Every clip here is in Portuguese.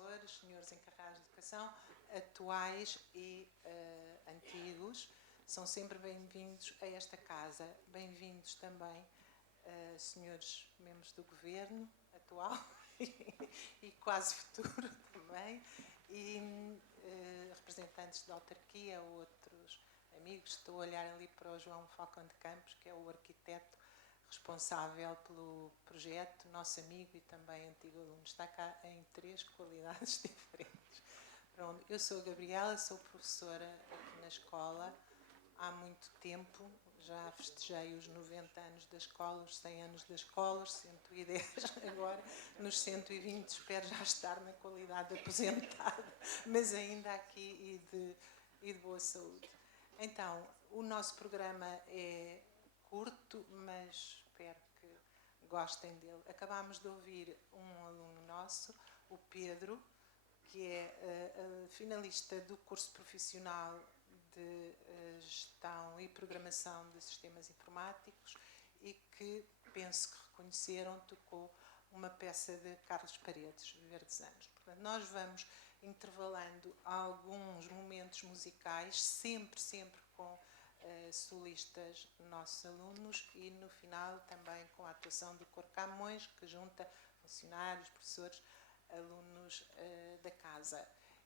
professores, senhores encarregados de educação, atuais e antigos, são sempre bem-vindos a esta casa. Bem-vindos também, senhores membros do governo atual e quase futuro também, e representantes da autarquia, outros amigos. Estou a olhar ali para o João Falcão de Campos, que é o arquiteto responsável pelo projeto, nosso amigo e também antigo aluno. Está cá em 3 qualidades diferentes. Pronto, eu sou a Gabriela, sou professora aqui na escola há muito tempo. Já festejei os 90 anos da escola, os 100 anos da escola, os 110 agora. Nos 120 espero já estar na qualidade de aposentada, mas ainda aqui e de boa saúde. Então, o nosso programa é curto, mas espero que gostem dele. Acabámos de ouvir um aluno nosso, o Pedro, que é finalista do curso profissional de gestão e programação de sistemas informáticos e que, penso que reconheceram, tocou uma peça de Carlos Paredes, Verdes Anos. Portanto, nós vamos intervalando alguns momentos musicais, sempre com solistas nossos alunos, e no final também com a atuação do Coro Camões, que junta funcionários, professores, alunos da casa.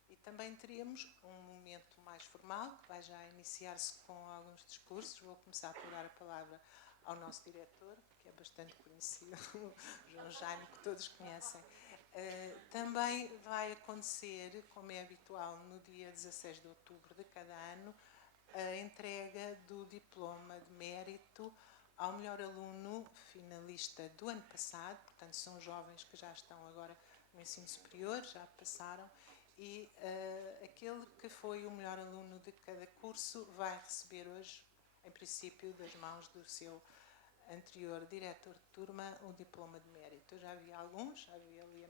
E também teríamos um momento mais formal, que vai já iniciar-se com alguns discursos. Vou começar por dar a palavra ao nosso diretor, que é bastante conhecido, João Jaime, que todos conhecem. Também vai acontecer, como é habitual, no dia 16 de outubro de cada ano, a entrega do diploma de mérito ao melhor aluno finalista do ano passado. Portanto, são jovens que já estão agora no ensino superior, já passaram, e aquele que foi o melhor aluno de cada curso vai receber hoje, em princípio, das mãos do seu anterior diretor de turma, o diploma de mérito. Eu já vi alguns, já vi ali a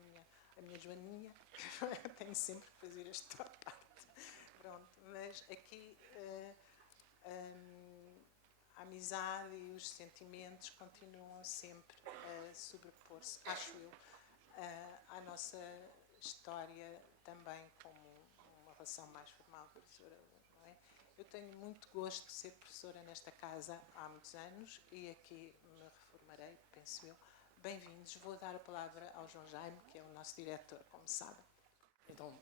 minha Joaninha, tenho sempre que fazer esta parte. Pronto, mas aqui a amizade e os sentimentos continuam sempre a sobrepor-se, acho eu, à nossa história também como uma relação mais formal, professora-aluno, não é? Eu tenho muito gosto de ser professora nesta casa há muitos anos e aqui me reformarei, penso eu. Bem-vindos. Vou dar a palavra ao João Jaime, que é o nosso diretor, como sabem. Então,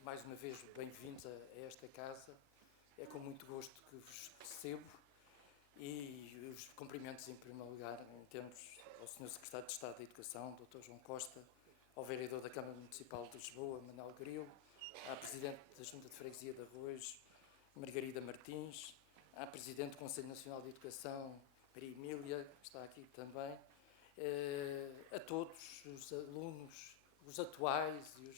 mais uma vez, bem-vindos a esta casa. É com muito gosto que vos recebo e os cumprimentos, em primeiro lugar, em termos ao Sr. Secretário de Estado da Educação, Dr. João Costa, ao Vereador da Câmara Municipal de Lisboa, Manuel Grilo, à Presidente da Junta de Freguesia de Arroz, Margarida Martins, à Presidente do Conselho Nacional de Educação, Maria Emília, que está aqui também, a todos os alunos, os atuais e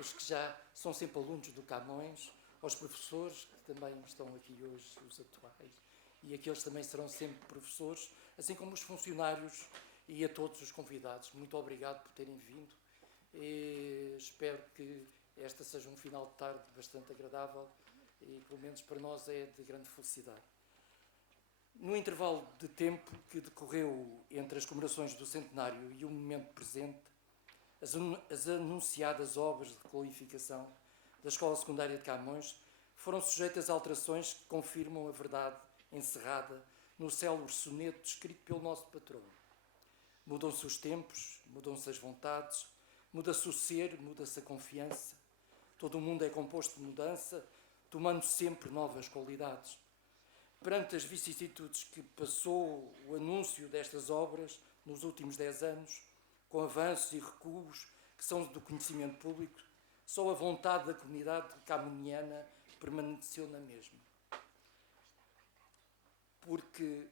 os que já são sempre alunos do Camões, aos professores, que também estão aqui hoje, os atuais, e aqueles também serão sempre professores, assim como os funcionários e a todos os convidados. Muito obrigado por terem vindo. E espero que esta seja um final de tarde bastante agradável e, pelo menos para nós, é de grande felicidade. No intervalo de tempo que decorreu entre as comemorações do centenário e o momento presente, as anunciadas obras de qualificação da Escola Secundária de Camões foram sujeitas a alterações que confirmam a verdade encerrada no célebre soneto escrito pelo nosso patrono. Mudam-se os tempos, mudam-se as vontades, muda-se o ser, muda-se a confiança. Todo o mundo é composto de mudança, tomando sempre novas qualidades. Perante as vicissitudes que passou o anúncio destas obras nos últimos 10 anos, com avanços e recuos que são do conhecimento público, só a vontade da comunidade camoniana permaneceu na mesma. Porque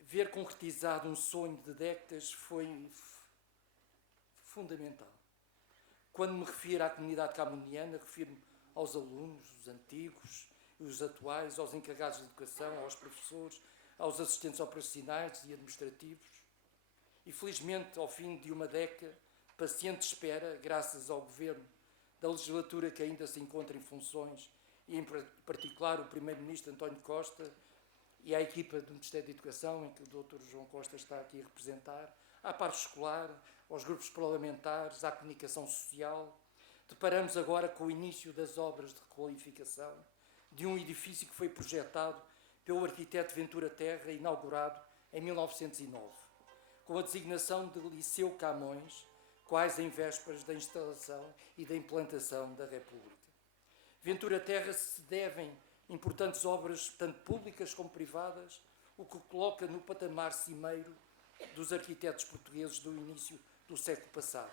ver concretizado um sonho de décadas foi fundamental. Quando me refiro à comunidade camoniana, refiro-me aos alunos, os antigos e os atuais, aos encarregados de educação, aos professores, aos assistentes operacionais e administrativos. E felizmente, ao fim de uma década, paciente espera, graças ao governo da legislatura que ainda se encontra em funções, e em particular o Primeiro-Ministro António Costa e à equipa do Ministério da Educação, em que o Dr. João Costa está aqui a representar, à parte escolar, aos grupos parlamentares, à comunicação social, deparamos agora com o início das obras de requalificação de um edifício que foi projetado pelo arquiteto Ventura Terra, inaugurado em 1909, com a designação de Liceu Camões, quase em vésperas da instalação e da implantação da República. Ventura Terra se devem importantes obras, tanto públicas como privadas, o que coloca no patamar cimeiro dos arquitetos portugueses do início do século passado,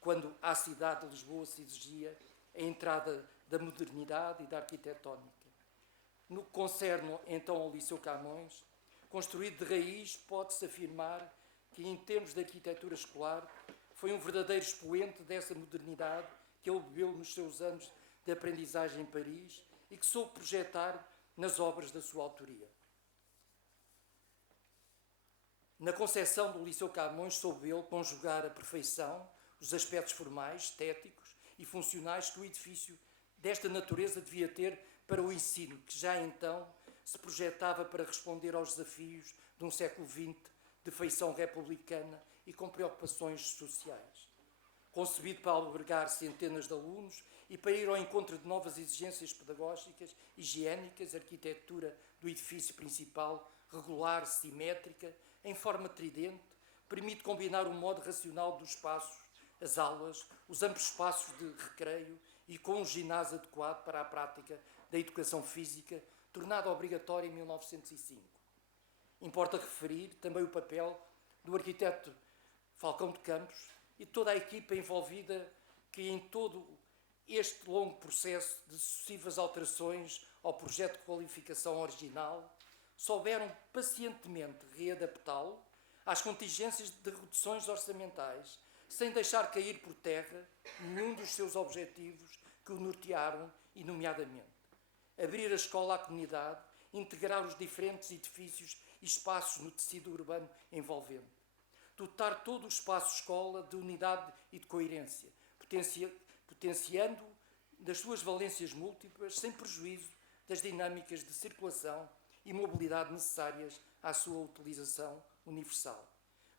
quando à cidade de Lisboa se exigia a entrada da modernidade e da arquitetónica. No que concerne então ao Liceu Camões, construído de raiz, pode-se afirmar que, em termos de arquitetura escolar, foi um verdadeiro expoente dessa modernidade que ele bebeu nos seus anos de aprendizagem em Paris e que soube projetar nas obras da sua autoria. Na concepção do Liceu Camões, soube ele conjugar à perfeição os aspectos formais, estéticos e funcionais que o edifício desta natureza devia ter para o ensino, que já então se projetava para responder aos desafios de um século XX de feição republicana e com preocupações sociais. Concebido para albergar centenas de alunos e para ir ao encontro de novas exigências pedagógicas, higiênicas, a arquitetura do edifício principal, regular, simétrica, em forma tridente, permite combinar o modo racional dos espaços, as aulas, os amplos espaços de recreio e com um ginásio adequado para a prática da educação física, tornada obrigatória em 1905. Importa referir também o papel do arquiteto Falcão de Campos e toda a equipa envolvida que em todo este longo processo de sucessivas alterações ao projeto de qualificação original souberam pacientemente readaptá-lo às contingências de reduções orçamentais, sem deixar cair por terra nenhum dos seus objetivos que o nortearam, e nomeadamente abrir a escola à comunidade, integrar os diferentes edifícios e espaços no tecido urbano envolvente, dotar todo o espaço escola de unidade e de coerência, potenciando das suas valências múltiplas, sem prejuízo das dinâmicas de circulação e mobilidade necessárias à sua utilização universal.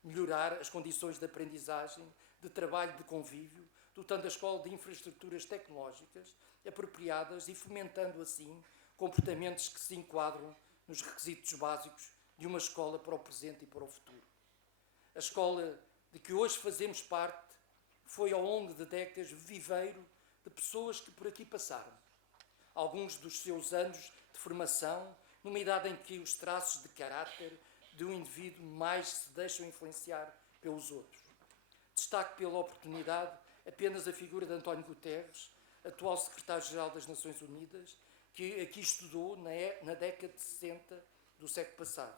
Melhorar as condições de aprendizagem, de trabalho, de convívio, dotando a escola de infraestruturas tecnológicas apropriadas e fomentando assim comportamentos que se enquadram nos requisitos básicos de uma escola para o presente e para o futuro. A escola de que hoje fazemos parte foi, ao longo de décadas, viveiro de pessoas que por aqui passaram. Alguns dos seus anos de formação, numa idade em que os traços de caráter de um indivíduo mais se deixam influenciar pelos outros. Destaque pela oportunidade apenas a figura de António Guterres, atual secretário-geral das Nações Unidas, que aqui estudou na década de 60 do século passado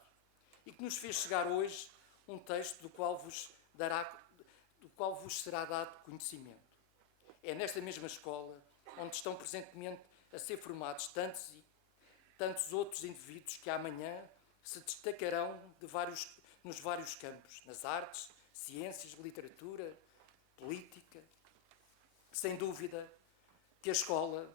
e que nos fez chegar hoje um texto do qual vos será dado conhecimento. É nesta mesma escola onde estão presentemente a ser formados tantos outros indivíduos que amanhã se destacarão nos vários campos, nas artes, ciências, literatura, política. Sem dúvida que a escola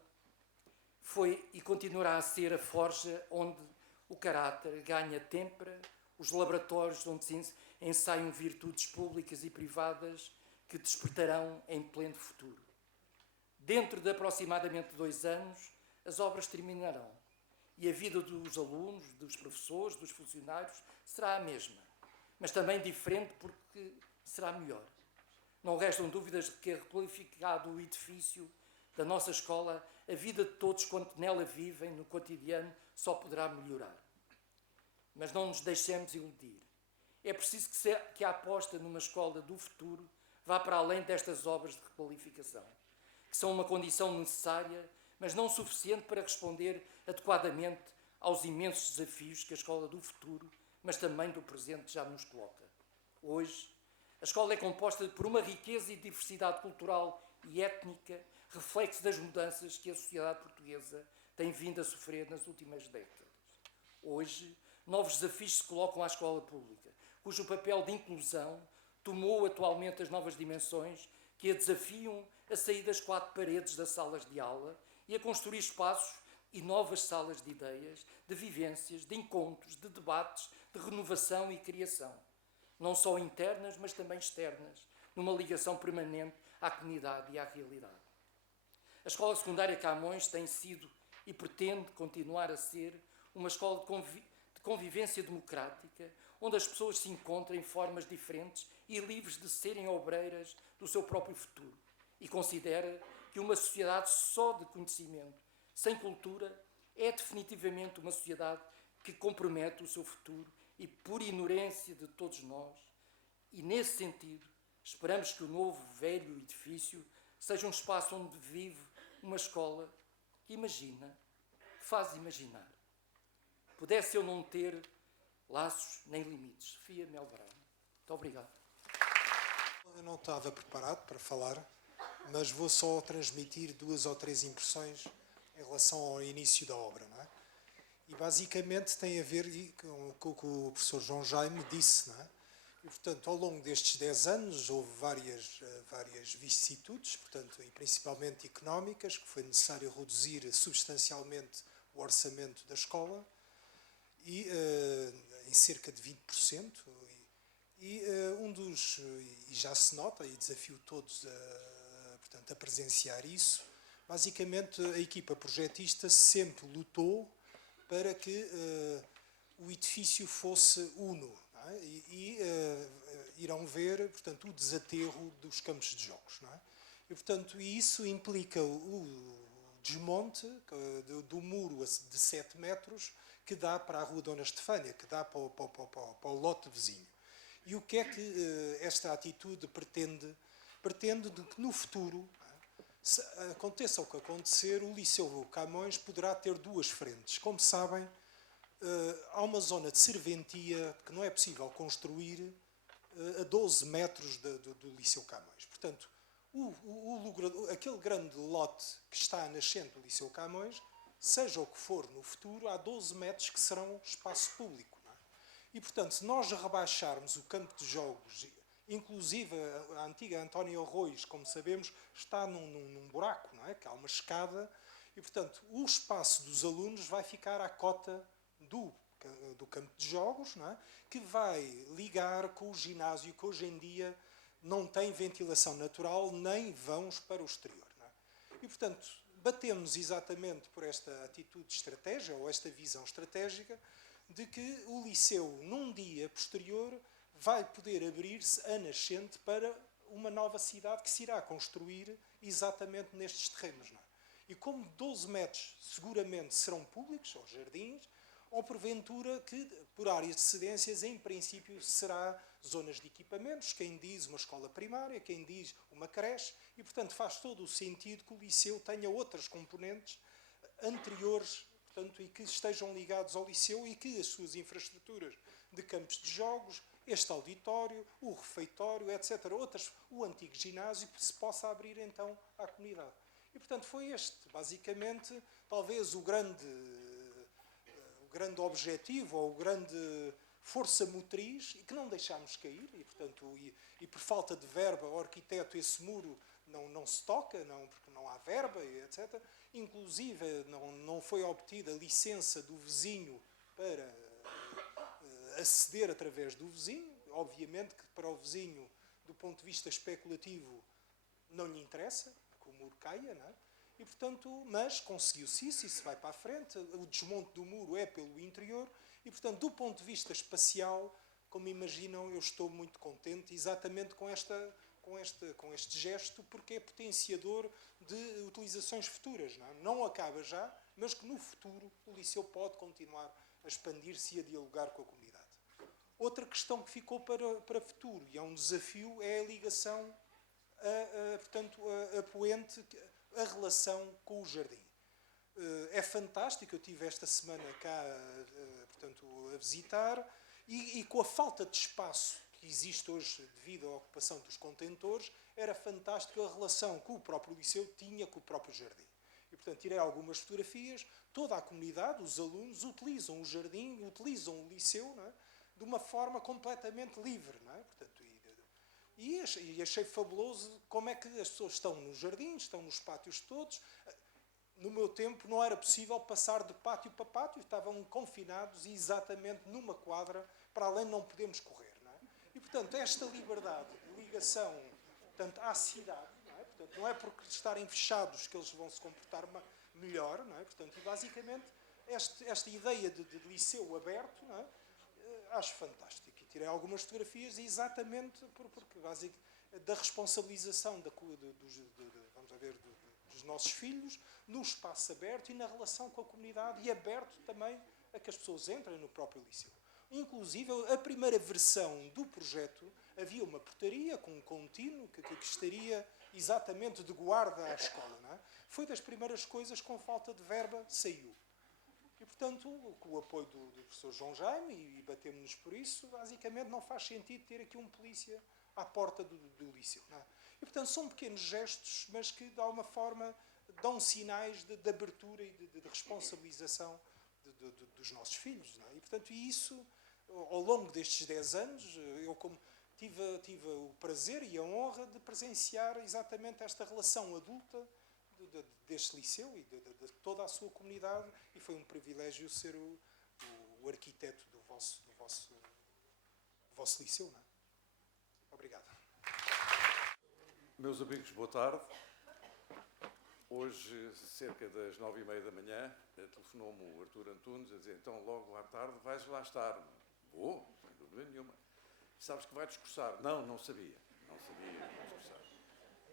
foi e continuará a ser a forja onde o caráter ganha têmpera, os laboratórios onde se ensaiam virtudes públicas e privadas que despertarão em pleno futuro. Dentro de aproximadamente 2 anos, as obras terminarão e a vida dos alunos, dos professores, dos funcionários será a mesma, mas também diferente porque será melhor. Não restam dúvidas de que, requalificado o edifício da nossa escola, a vida de todos quanto nela vivem no cotidiano só poderá melhorar. Mas não nos deixemos iludir. É preciso que a aposta numa escola do futuro vá para além destas obras de requalificação, que são uma condição necessária, mas não suficiente para responder adequadamente aos imensos desafios que a escola do futuro, mas também do presente, já nos coloca. Hoje, a escola é composta por uma riqueza e diversidade cultural e étnica, reflexo das mudanças que a sociedade portuguesa tem vindo a sofrer nas últimas décadas. Hoje, novos desafios se colocam à escola pública, cujo papel de inclusão tomou atualmente as novas dimensões que a desafiam a sair das 4 paredes das salas de aula e a construir espaços e novas salas de ideias, de vivências, de encontros, de debates, de renovação e criação. Não só internas, mas também externas, numa ligação permanente à comunidade e à realidade. A Escola Secundária Camões tem sido e pretende continuar a ser uma escola de convivência democrática, onde as pessoas se encontram em formas diferentes e livres de serem obreiras do seu próprio futuro. E considera que uma sociedade só de conhecimento, sem cultura, é definitivamente uma sociedade que compromete o seu futuro e por ignorância de todos nós. E nesse sentido, esperamos que o novo, velho edifício seja um espaço onde vive uma escola que imagina, que faz imaginar. Pudesse eu não ter laços nem limites. Sofia Melbrano. Muito obrigado. Eu não estava preparado para falar, mas vou só transmitir 2 ou 3 impressões em relação ao início da obra, não é? E basicamente tem a ver com o que o professor João Jaime disse, não é? E, portanto, ao longo destes 10 anos houve várias vicissitudes, portanto, e principalmente económicas, que foi necessário reduzir substancialmente o orçamento da escola, e em cerca de 20%. E já se nota, e desafio todos a presenciar isso, basicamente a equipa projetista sempre lutou para que o edifício fosse uno. Não é? Irão ver, portanto, o desaterro dos campos de jogos. Não é? E, portanto, isso implica o desmonte do muro de 7 metros que dá para a Rua Dona Estefânia, que dá para o lote vizinho. E o que é que esta atitude pretende? Pretende de que no futuro, se aconteça o que acontecer, o Liceu Camões poderá ter 2 frentes. Como sabem, há uma zona de serventia que não é possível construir a 12 metros do Liceu Camões. Portanto, aquele grande lote que está nascente do Liceu Camões, seja o que for no futuro, há 12 metros que serão espaço público. Não é? E, portanto, se nós rebaixarmos o campo de jogos, inclusive a antiga António Arroios, como sabemos, está num buraco, não é? Que há uma escada, e, portanto, o espaço dos alunos vai ficar à cota do campo de jogos, não é? Que vai ligar com o ginásio, que hoje em dia não tem ventilação natural, nem vãos para o exterior. Não é? E, portanto, batemos exatamente por esta atitude de estratégia, ou esta visão estratégica, de que o Liceu, num dia posterior, vai poder abrir-se a nascente para uma nova cidade que se irá construir exatamente nestes terrenos. Não é? E como 12 metros seguramente serão públicos, ou jardins, ou porventura que, por áreas de cedências, em princípio será zonas de equipamentos, quem diz uma escola primária, quem diz uma creche, e portanto faz todo o sentido que o Liceu tenha outras componentes anteriores, portanto, e que estejam ligados ao Liceu e que as suas infraestruturas de campos de jogos, este auditório, o refeitório, etc., o antigo ginásio, se possa abrir então à comunidade. E portanto foi este, basicamente, talvez o grande objetivo ou o grande força motriz e que não deixámos cair e, portanto, e por falta de verba o arquiteto esse muro não se toca, porque não há verba, etc. Inclusive não foi obtida a licença do vizinho para aceder através do vizinho. Obviamente que para o vizinho, do ponto de vista especulativo, não lhe interessa que o muro caia, não é? E, portanto, mas conseguiu-se isso vai para a frente, o desmonte do muro é pelo interior e, portanto, do ponto de vista espacial, como imaginam, eu estou muito contente exatamente com este gesto, porque é potenciador de utilizações futuras. Não acaba já, mas que no futuro o Liceu pode continuar a expandir-se e a dialogar com a comunidade. Outra questão que ficou para futuro, e é um desafio, é a ligação, a poente, a relação com o jardim. É fantástico, eu estive esta semana cá, portanto, a visitar, e com a falta de espaço que existe hoje devido à ocupação dos contentores, era fantástico a relação que o próprio Liceu tinha com o próprio jardim. E, portanto, tirei algumas fotografias, toda a comunidade, os alunos, utilizam o jardim, utilizam o Liceu, não é? De uma forma completamente livre. Não é? Portanto, e achei fabuloso como é que as pessoas estão nos jardins, estão nos pátios todos. No meu tempo não era possível passar de pátio para pátio, estavam confinados exatamente numa quadra, para além não podemos correr. Não é? E, portanto, esta liberdade de ligação, portanto, à cidade, não é? Portanto, não é porque estarem fechados que eles vão se comportar melhor, não é? Portanto, e basicamente esta ideia de liceu aberto, não é? Acho fantástico. E tirei algumas fotografias exatamente porque da responsabilização vamos ver, dos nossos filhos no espaço aberto e na relação com a comunidade e aberto também a que as pessoas entrem no próprio liceu. Inclusive, a primeira versão do projeto havia uma portaria com um contínuo que estaria exatamente de guarda à escola. Não é? Foi das primeiras coisas com falta de verba saiu. E, portanto, com o apoio do professor João Jaime, e batemos-nos por isso, basicamente não faz sentido ter aqui um polícia à porta do liceu. Não é? E, portanto, são pequenos gestos, mas que, de alguma forma, dão sinais de abertura e de responsabilização dos nossos filhos. Não é? E, portanto, isso, ao longo destes 10 anos, eu tive o prazer e a honra de presenciar exatamente esta relação adulta deste liceu e de toda a sua comunidade, e foi um privilégio ser o arquiteto do vosso liceu. Não é? Obrigado. Meus amigos, boa tarde. Hoje, cerca das 9h30 da manhã, telefonou-me o Artur Antunes a dizer: então, logo à tarde vais lá estar. Vou, sem dúvida nenhuma. Sabes que vai discursar? Não sabia. Não sabia discursar.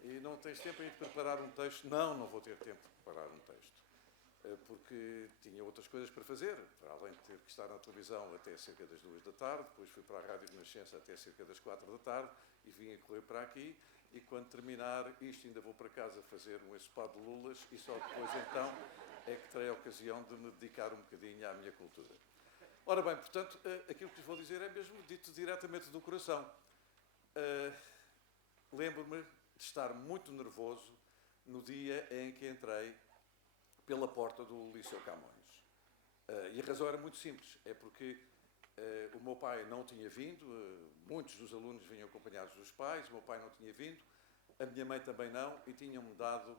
E não tens tempo aí de preparar um texto? Não vou ter tempo de preparar um texto. Porque tinha outras coisas para fazer, para além de ter que estar na televisão até cerca das 2 da tarde, depois fui para a Rádio Renascença até cerca das 4 da tarde e vim a correr para aqui, e quando terminar isto ainda vou para casa fazer um ensopado de lulas e só depois então é que terei a ocasião de me dedicar um bocadinho à minha cultura. Ora bem, portanto, aquilo que lhes vou dizer é mesmo dito diretamente do coração. Lembro-me de estar muito nervoso no dia em que entrei pela porta do Liceu Camões. E a razão era muito simples, é porque o meu pai não tinha vindo, muitos dos alunos vinham acompanhados dos pais, o meu pai não tinha vindo, a minha mãe também não, e tinham-me dado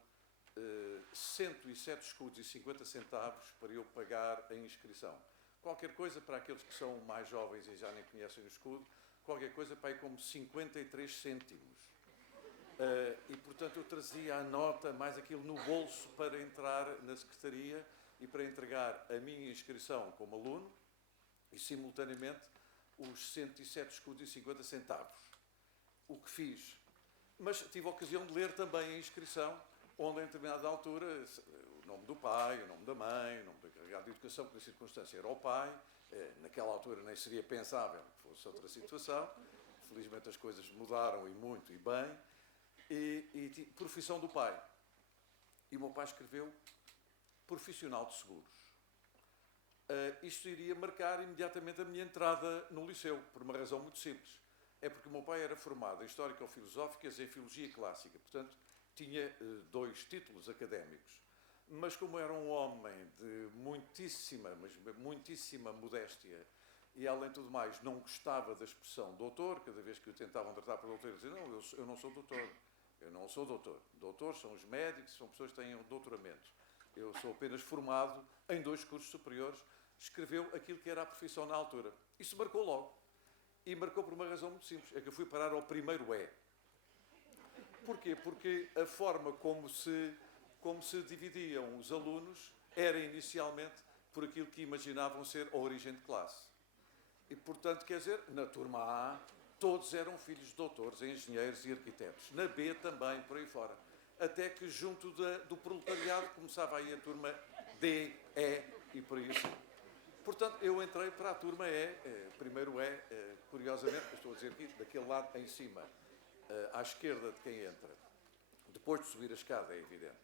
107 escudos e 50 centavos para eu pagar a inscrição. Qualquer coisa, para aqueles que são mais jovens e já nem conhecem o escudo, qualquer coisa para aí como 53 cêntimos. E, portanto, eu trazia a nota, mais aquilo no bolso para entrar na secretaria e para entregar a minha inscrição como aluno e, simultaneamente, os 107 escudos e 50 centavos. O que fiz. Mas tive a ocasião de ler também a inscrição, onde, em determinada altura, o nome do pai, o nome da mãe, o nome do encarregado de educação, que na circunstância era o pai. Naquela altura nem seria pensável que fosse outra situação. Felizmente as coisas mudaram e muito e bem. E profissão do pai. E o meu pai escreveu profissional de seguros. Isto iria marcar imediatamente a minha entrada no liceu, por uma razão muito simples. É porque o meu pai era formado em Histórico-Filosóficas e em Filologia Clássica, portanto, tinha 2 títulos académicos. Mas como era um homem de muitíssima modéstia e, além de tudo mais, não gostava da expressão doutor, cada vez que o tentavam tratar por doutor, ele dizia: não, eu não sou doutor. Eu não sou doutor. Doutores são os médicos, são pessoas que têm um doutoramento. Eu sou apenas formado em 2 cursos superiores. Escreveu aquilo que era a profissão na altura. Isso marcou logo. E marcou por uma razão muito simples. É que eu fui parar ao primeiro E. Porquê? Porque a forma como se dividiam os alunos era inicialmente por aquilo que imaginavam ser a origem de classe. E, portanto, quer dizer, na turma A, todos eram filhos de doutores, engenheiros e arquitetos. Na B também, por aí fora. Até que junto do proletariado começava aí a turma D, E e por aí assim. Portanto, eu entrei para a turma E, primeiro E, curiosamente, estou a dizer aqui, daquele lado em cima, à esquerda de quem entra. Depois de subir a escada, é evidente.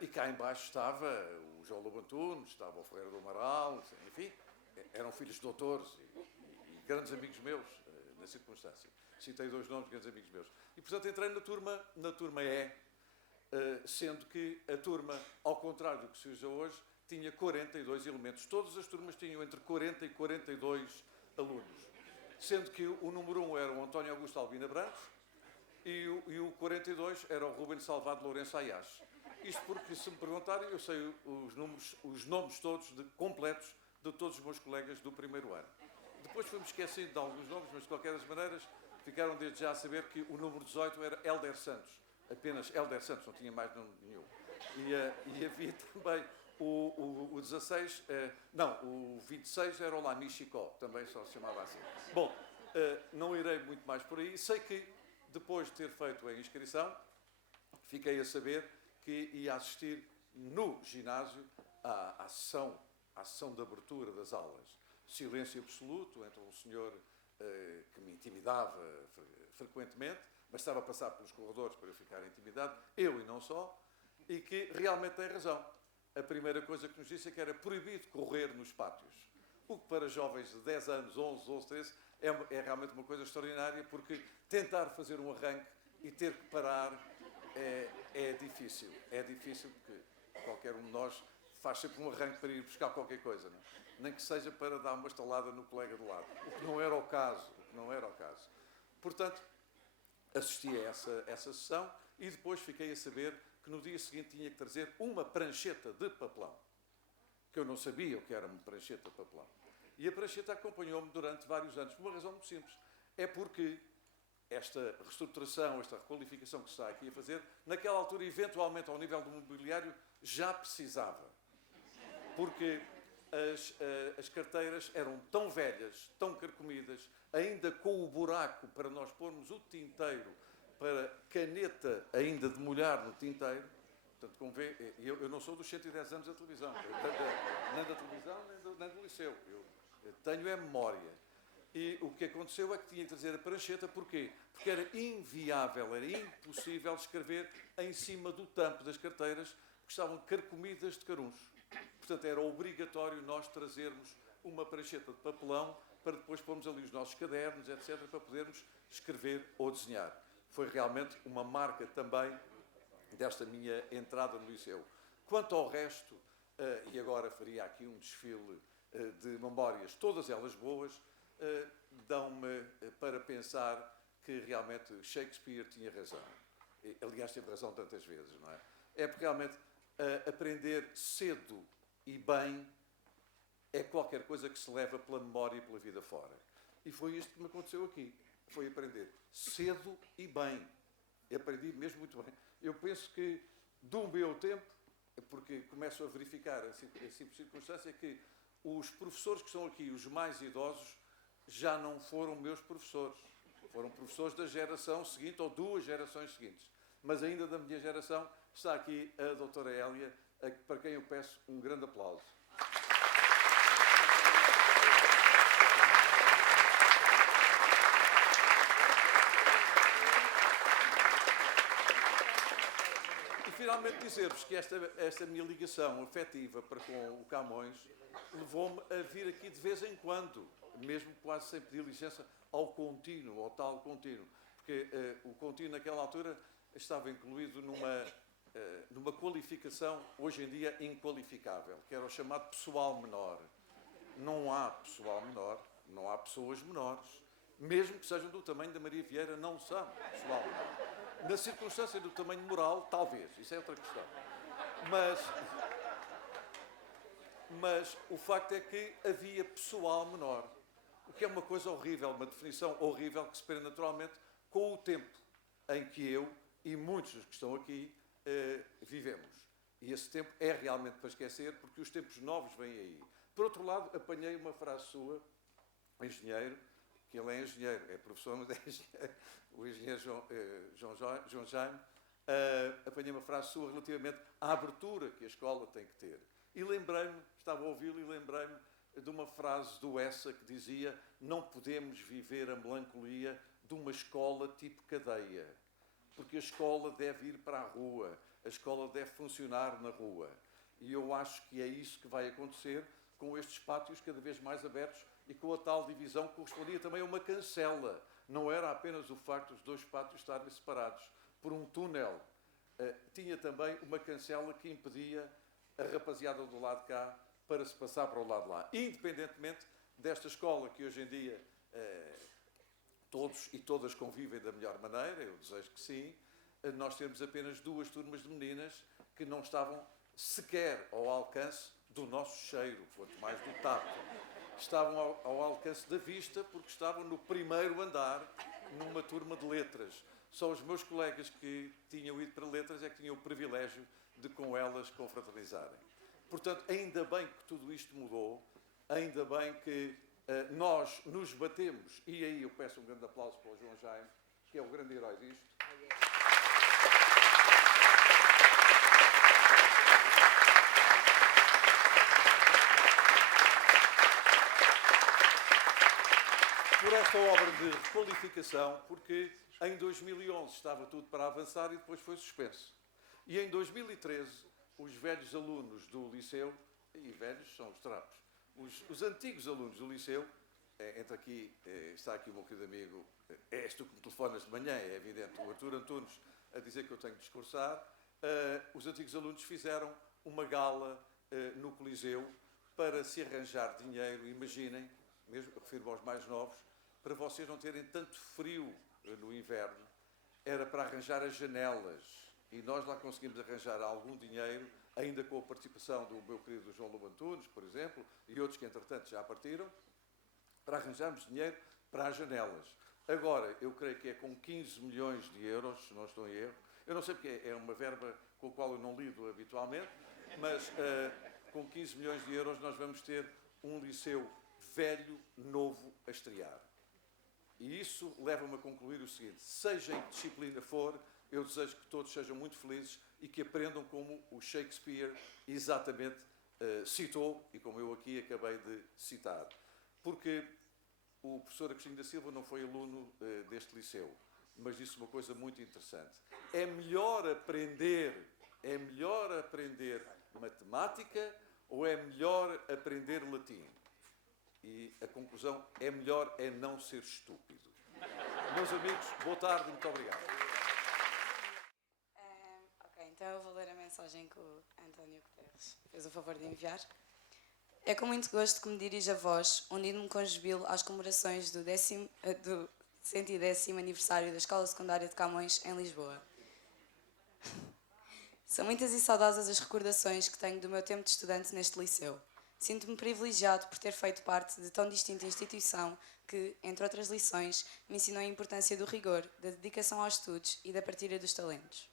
E cá embaixo estava o João Lobo Antunes, estava o Ferreira do Amaral, enfim, eram filhos de doutores e grandes amigos meus, na circunstância. Citei 2 nomes de grandes amigos meus. E, portanto, entrei na turma E, sendo que a turma, ao contrário do que se usa hoje, tinha 42 elementos. Todas as turmas tinham entre 40 e 42 alunos. Sendo que o número 1 era o António Augusto Albina Branco e o 42 era o Rubens Salvado Lourenço Ayás. Isto porque, se me perguntarem, eu sei os nomes todos completos de todos os meus colegas do primeiro ano. Depois fui-me esquecendo de alguns nomes, mas de qualquer das maneiras ficaram desde já a saber que o número 18 era Hélder Santos, apenas Hélder Santos, não tinha mais nome nenhum. E havia também o 16, o 26 era o Lami Chicó, também só se chamava assim. Bom, não irei muito mais por aí. Sei que, depois de ter feito a inscrição, fiquei a saber que ia assistir no ginásio à sessão de abertura das aulas. Silêncio absoluto entre um senhor que me intimidava frequentemente, bastava passar pelos corredores para eu ficar intimidado, eu e não só, e que realmente tem razão. A primeira coisa que nos disse é que era proibido correr nos pátios. O que para jovens de 10 anos, 11, 12, 13, é realmente uma coisa extraordinária, porque tentar fazer um arranque e ter que parar é difícil. É difícil porque qualquer um de nós faz sempre um arranque para ir buscar qualquer coisa, não é? Nem que seja para dar uma estalada no colega do lado. O que não era o caso. Portanto, assisti a essa sessão e depois fiquei a saber que no dia seguinte tinha que trazer uma prancheta de papelão. Que eu não sabia o que era uma prancheta de papelão. E a prancheta acompanhou-me durante vários anos, por uma razão muito simples. É porque esta reestruturação, esta requalificação que se está aqui a fazer, naquela altura, eventualmente, ao nível do mobiliário, já precisava. Porque as carteiras eram tão velhas, tão carcomidas, ainda com o buraco para nós pormos o tinteiro, para caneta ainda de molhar no tinteiro. Portanto, como vê, eu não sou dos 110 anos da televisão, nem da televisão, nem do liceu. Eu tenho a memória. E o que aconteceu é que tinha que trazer a prancheta. Porquê? Porque era inviável, era impossível escrever em cima do tampo das carteiras, porque estavam carcomidas de carunchos. Portanto, era obrigatório nós trazermos uma prancheta de papelão para depois pormos ali os nossos cadernos, etc., para podermos escrever ou desenhar. Foi realmente uma marca também desta minha entrada no liceu. Quanto ao resto, e agora faria aqui um desfile de memórias, todas elas boas, dão-me para pensar que realmente Shakespeare tinha razão. Aliás, teve razão tantas vezes, não é? É porque realmente aprender cedo e bem é qualquer coisa que se leva pela memória e pela vida fora. E foi isto que me aconteceu aqui. Foi aprender cedo e bem. Eu aprendi mesmo muito bem. Eu penso que, do meu tempo, porque começo a verificar a simples circunstância, que os professores que estão aqui, os mais idosos, já não foram meus professores. Foram professores da geração seguinte ou duas gerações seguintes. Mas ainda da minha geração está aqui a doutora Hélia, para quem eu peço um grande aplauso. E finalmente dizer-vos que esta minha ligação afetiva para com o Camões levou-me a vir aqui de vez em quando, mesmo quase sem pedir licença, ao contínuo, ao tal contínuo. Porque o contínuo naquela altura estava incluído numa qualificação, hoje em dia, inqualificável, que era o chamado pessoal menor. Não há pessoal menor, não há pessoas menores, mesmo que sejam do tamanho da Maria Vieira, não são pessoal menor. Na circunstância do tamanho moral, talvez, isso é outra questão. Mas o facto é que havia pessoal menor, o que é uma coisa horrível, uma definição horrível que se perde naturalmente com o tempo em que eu e muitos dos que estão aqui vivemos. E esse tempo é realmente para esquecer, porque os tempos novos vêm aí. Por outro lado, apanhei uma frase sua, engenheiro, que ele é engenheiro, é professor, mas é engenheiro, o engenheiro João Jaime, apanhei uma frase sua relativamente à abertura que a escola tem que ter. E lembrei-me, estava a ouvi-lo e lembrei-me de uma frase do Essa que dizia: não podemos viver a melancolia de uma escola tipo cadeia, porque a escola deve ir para a rua, a escola deve funcionar na rua. E eu acho que é isso que vai acontecer com estes pátios cada vez mais abertos e com a tal divisão que correspondia também a uma cancela. Não era apenas o facto dos dois pátios estarem separados por um túnel. Tinha também uma cancela que impedia a rapaziada do lado de cá para se passar para o lado de lá. Independentemente desta escola que hoje em dia todos e todas convivem da melhor maneira, eu desejo que sim, nós temos apenas duas turmas de meninas que não estavam sequer ao alcance do nosso cheiro, quanto mais do tato. Estavam ao alcance da vista porque estavam no primeiro andar numa turma de letras. Só os meus colegas que tinham ido para letras é que tinham o privilégio de com elas confraternizarem. Portanto, ainda bem que tudo isto mudou, ainda bem que nós nos batemos, e aí eu peço um grande aplauso para o João Jaime, que é o grande herói disto. Por esta obra de requalificação, porque em 2011 estava tudo para avançar e depois foi suspenso. E em 2013, os velhos alunos do liceu, e velhos são os trapos, os antigos alunos do liceu, entre aqui, está aqui o meu querido amigo, és tu que me telefonas de manhã, é evidente, o Artur Antunes, a dizer que eu tenho de discursar, os antigos alunos fizeram uma gala no Coliseu para se arranjar dinheiro, imaginem, mesmo refiro-me aos mais novos, para vocês não terem tanto frio no inverno, era para arranjar as janelas. E nós lá conseguimos arranjar algum dinheiro, ainda com a participação do meu querido João Lobo Antunes, por exemplo, e outros que, entretanto, já partiram, para arranjarmos dinheiro para as janelas. Agora, eu creio que é com 15 milhões de euros, se não estou em erro. Eu não sei porque é uma verba com a qual eu não lido habitualmente, mas com 15 milhões de euros nós vamos ter um liceu velho, novo, a estrear. E isso leva-me a concluir o seguinte: seja em que disciplina for, eu desejo que todos sejam muito felizes e que aprendam como o Shakespeare exatamente citou e como eu aqui acabei de citar. Porque o professor Agostinho da Silva não foi aluno deste liceu, mas disse uma coisa muito interessante. É melhor aprender matemática ou é melhor aprender latim? E a conclusão é melhor é não ser estúpido. Meus amigos, boa tarde, muito obrigado. Ok, então eu vou ler a mensagem que o António Guterres fez o favor de enviar. É com muito gosto que me dirijo a vós, unindo-me com jubilo às comemorações do 110º aniversário da Escola Secundária de Camões, em Lisboa. São muitas e saudosas as recordações que tenho do meu tempo de estudante neste liceu. Sinto-me privilegiado por ter feito parte de tão distinta instituição que, entre outras lições, me ensinou a importância do rigor, da dedicação aos estudos e da partilha dos talentos.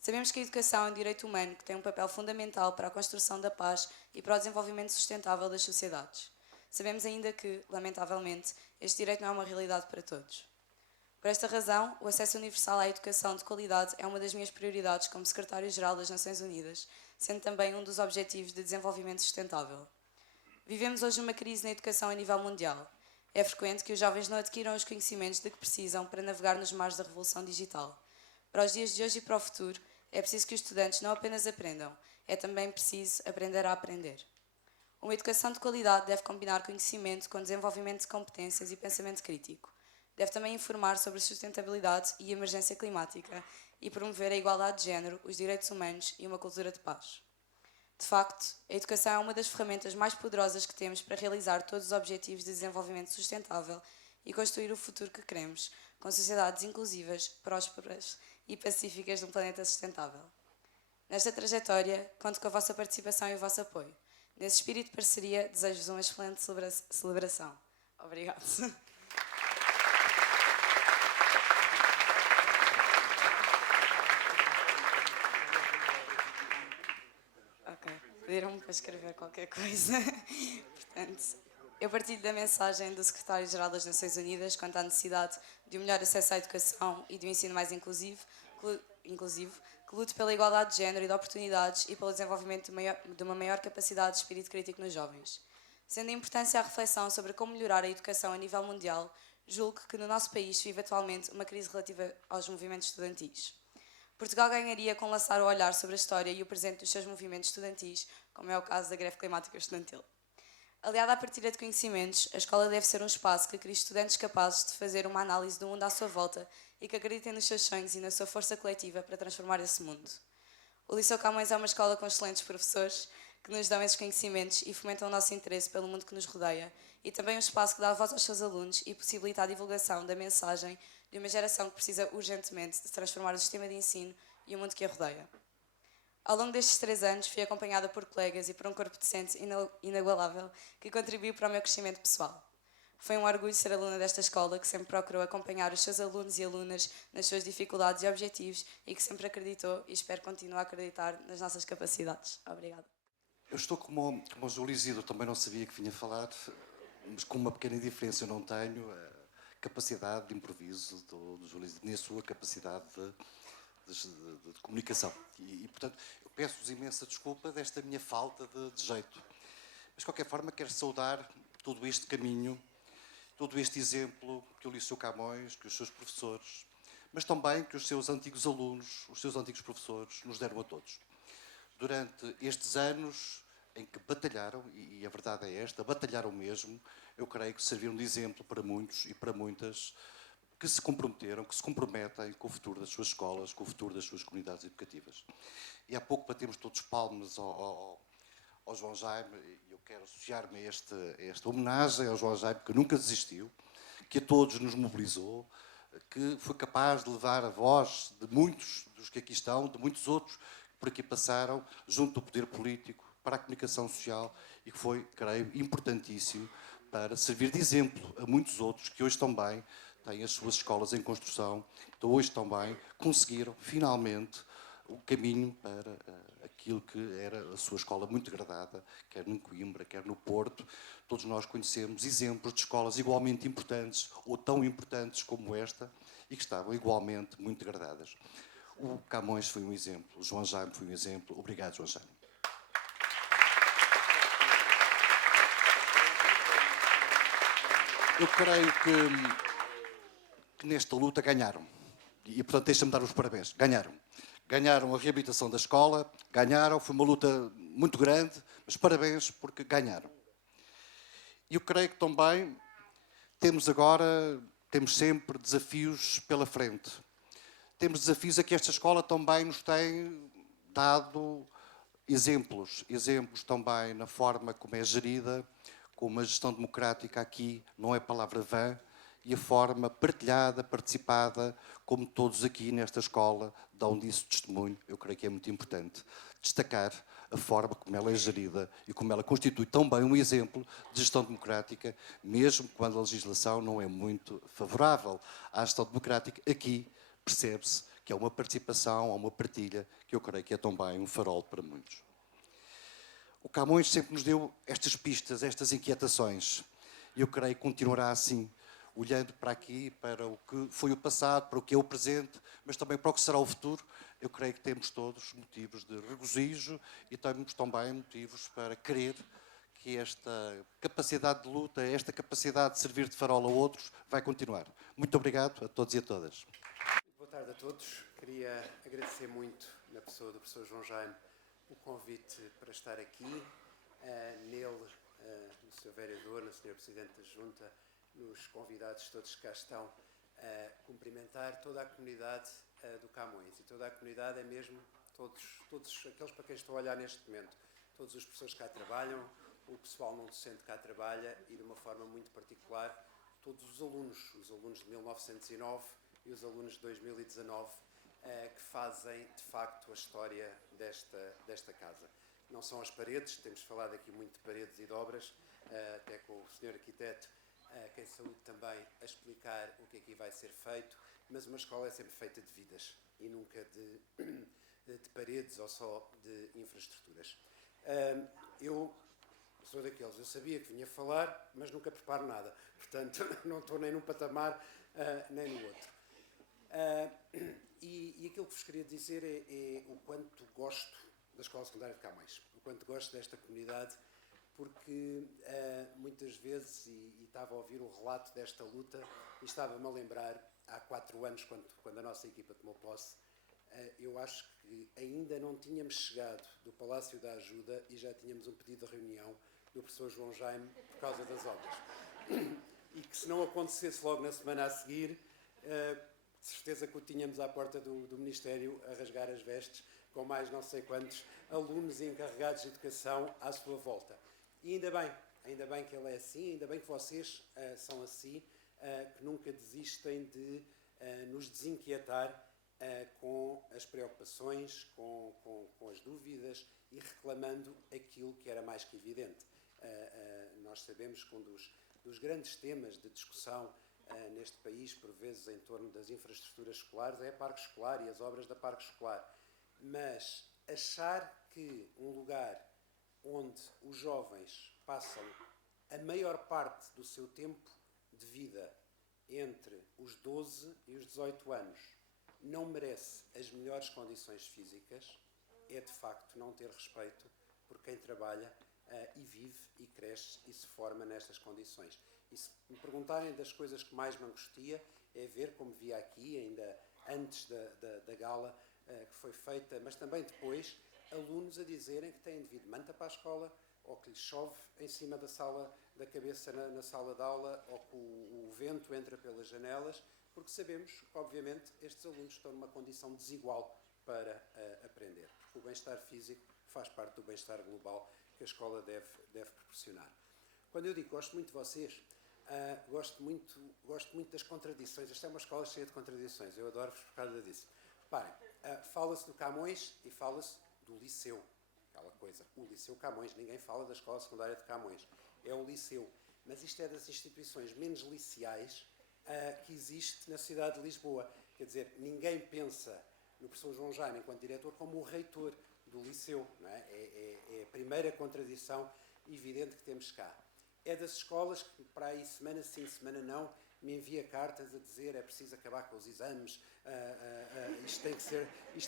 Sabemos que a educação é um direito humano que tem um papel fundamental para a construção da paz e para o desenvolvimento sustentável das sociedades. Sabemos ainda que, lamentavelmente, este direito não é uma realidade para todos. Por esta razão, o acesso universal à educação de qualidade é uma das minhas prioridades como Secretário-Geral das Nações Unidas, sendo também um dos objetivos de desenvolvimento sustentável. Vivemos hoje uma crise na educação a nível mundial. É frequente que os jovens não adquiram os conhecimentos de que precisam para navegar nos mares da revolução digital. Para os dias de hoje e para o futuro, é preciso que os estudantes não apenas aprendam, é também preciso aprender a aprender. Uma educação de qualidade deve combinar conhecimento com desenvolvimento de competências e pensamento crítico. Deve também informar sobre a sustentabilidade e a emergência climática e promover a igualdade de género, os direitos humanos e uma cultura de paz. De facto, a educação é uma das ferramentas mais poderosas que temos para realizar todos os objetivos de desenvolvimento sustentável e construir o futuro que queremos, com sociedades inclusivas, prósperas e pacíficas num planeta sustentável. Nesta trajetória, conto com a vossa participação e o vosso apoio. Nesse espírito de parceria, desejo-vos uma excelente celebração. Obrigado. Pediram-me para escrever qualquer coisa. Portanto, eu partilho da mensagem do Secretário-Geral das Nações Unidas quanto à necessidade de um melhor acesso à educação e de um ensino mais inclusivo, que lute pela igualdade de género e de oportunidades e pelo desenvolvimento de uma maior capacidade de espírito crítico nos jovens. Sendo a importância à reflexão sobre como melhorar a educação a nível mundial, julgo que no nosso país se vive atualmente uma crise relativa aos movimentos estudantis. Portugal ganharia com lançar o olhar sobre a história e o presente dos seus movimentos estudantis, como é o caso da greve climática estudantil. Aliada à partilha de conhecimentos, a escola deve ser um espaço que crie estudantes capazes de fazer uma análise do mundo à sua volta e que acreditem nos seus sonhos e na sua força coletiva para transformar esse mundo. O Liceu Camões é uma escola com excelentes professores que nos dão esses conhecimentos e fomentam o nosso interesse pelo mundo que nos rodeia, e também um espaço que dá voz aos seus alunos e possibilita a divulgação da mensagem de uma geração que precisa urgentemente de transformar o sistema de ensino e o mundo que a rodeia. Ao longo destes 3 anos, fui acompanhada por colegas e por um corpo docente inagualável que contribuiu para o meu crescimento pessoal. Foi um orgulho ser aluna desta escola, que sempre procurou acompanhar os seus alunos e alunas nas suas dificuldades e objetivos e que sempre acreditou e espero continuar a acreditar nas nossas capacidades. Obrigada. Eu estou como o Júlio Isidro, também não sabia que vinha falar, mas com uma pequena diferença. Eu não tenho a capacidade de improviso do Júlio Isidro, nem a sua capacidade de comunicação. E, portanto, eu peço-vos imensa desculpa desta minha falta de jeito. Mas, de qualquer forma, quero saudar todo este caminho, todo este exemplo que o Liceu Camões, que os seus professores, mas também que os seus antigos alunos, os seus antigos professores, nos deram a todos. Durante estes anos em que batalharam, e a verdade é esta, batalharam mesmo, eu creio que serviram de exemplo para muitos e para muitas que se comprometeram, que se comprometem com o futuro das suas escolas, com o futuro das suas comunidades educativas. E há pouco batemos todos palmas ao João Jaime, e eu quero associar-me a esta homenagem ao João Jaime, que nunca desistiu, que a todos nos mobilizou, que foi capaz de levar a voz de muitos dos que aqui estão, de muitos outros que por aqui passaram, junto do poder político, para a comunicação social, e que foi, creio, importantíssimo para servir de exemplo a muitos outros que hoje também têm as suas escolas em construção, que hoje também conseguiram, finalmente, o caminho para aquilo que era a sua escola muito gradada, quer em Coimbra, quer no Porto. Todos nós conhecemos exemplos de escolas igualmente importantes, ou tão importantes como esta, e que estavam igualmente muito degradadas. O Camões foi um exemplo, o João Jaime foi um exemplo. Obrigado, João Jaime. Eu creio que nesta luta ganharam. E, portanto, deixa-me dar os parabéns. Ganharam. Ganharam a reabilitação da escola, ganharam, foi uma luta muito grande, mas parabéns porque ganharam. E eu creio que também temos sempre desafios pela frente. Temos desafios a que esta escola também nos tem dado exemplos também na forma como é gerida, como a gestão democrática aqui não é palavra vã, e a forma partilhada, participada, como todos aqui nesta escola dão disso testemunho. Eu creio que é muito importante destacar a forma como ela é gerida e como ela constitui também um exemplo de gestão democrática, mesmo quando a legislação não é muito favorável à gestão democrática. Aqui percebe-se que há uma participação, há uma partilha, que eu creio que é também um farol para muitos. O Camões sempre nos deu estas pistas, estas inquietações, e eu creio que continuará assim, olhando para aqui, para o que foi o passado, para o que é o presente, mas também para o que será o futuro. Eu creio que temos todos motivos de regozijo e temos também motivos para crer que esta capacidade de luta, esta capacidade de servir de farol a outros, vai continuar. Muito obrigado a todos e a todas. Boa tarde a todos. Queria agradecer muito, na pessoa do professor João Jaime, o convite para estar aqui, nele, no Sr. Vereador, na Sra. Presidente da Junta, nos convidados todos que cá estão, cumprimentar toda a comunidade do Camões. E toda a comunidade é mesmo todos aqueles para quem estou a olhar neste momento. Todos os professores que cá trabalham, o pessoal não docente que cá trabalha e, de uma forma muito particular, todos os alunos de 1909 e os alunos de 2019, que fazem, de facto, a história desta casa. Não são as paredes, temos falado aqui muito de paredes e de obras, até com o Sr. Arquiteto, quem saúde também, a explicar o que aqui vai ser feito, mas uma escola é sempre feita de vidas e nunca de paredes ou só de infraestruturas. Eu sou daqueles, eu sabia que vinha falar, mas nunca preparo nada, portanto não estou nem num patamar nem no outro. E aquilo que vos queria dizer é o quanto gosto da Escola Secundária de Camões, o quanto gosto desta comunidade, porque muitas vezes, e estava a ouvir o relato desta luta, e estava-me a lembrar, há 4 anos, quando a nossa equipa tomou posse, eu acho que ainda não tínhamos chegado do Palácio da Ajuda e já tínhamos um pedido de reunião do professor João Jaime por causa das obras. E que se não acontecesse logo na semana a seguir, de certeza que o tínhamos à porta do Ministério a rasgar as vestes, com mais não sei quantos alunos e encarregados de educação à sua volta. E ainda bem que ele é assim, ainda bem que vocês são assim, que nunca desistem de nos desinquietar com as preocupações, com as dúvidas e reclamando aquilo que era mais que evidente. Nós sabemos que um dos grandes temas de discussão neste país, por vezes em torno das infraestruturas escolares, é a Parque Escolar e as obras da Parque Escolar. Mas achar que um lugar onde os jovens passam a maior parte do seu tempo de vida entre os 12 e os 18 anos não merece as melhores condições físicas é, de facto, não ter respeito por quem trabalha e vive e cresce e se forma nestas condições. E se me perguntarem das coisas que mais me angustia, é ver, como vi aqui, ainda antes da gala que foi feita, mas também depois, alunos a dizerem que têm de vir de manta para a escola, ou que lhes chove em cima da cabeça na sala de aula, ou que o vento entra pelas janelas, porque sabemos que, obviamente, estes alunos estão numa condição desigual para aprender. Porque o bem-estar físico faz parte do bem-estar global que a escola deve proporcionar. Quando eu digo que gosto muito de vocês, gosto muito das contradições. Esta é uma escola cheia de contradições. Eu adoro-vos por causa disso. Reparem, fala-se do Camões e fala-se do Liceu. Aquela coisa, o Liceu Camões. Ninguém fala da Escola Secundária de Camões. É o Liceu. Mas isto é das instituições menos liceais que existe na cidade de Lisboa. Quer dizer, ninguém pensa no professor João Jaime, enquanto diretor, como o reitor do Liceu. Não é? É a primeira contradição evidente que temos cá. É das escolas que, para aí, semana sim, semana não, me envia cartas a dizer é preciso acabar com os exames, isto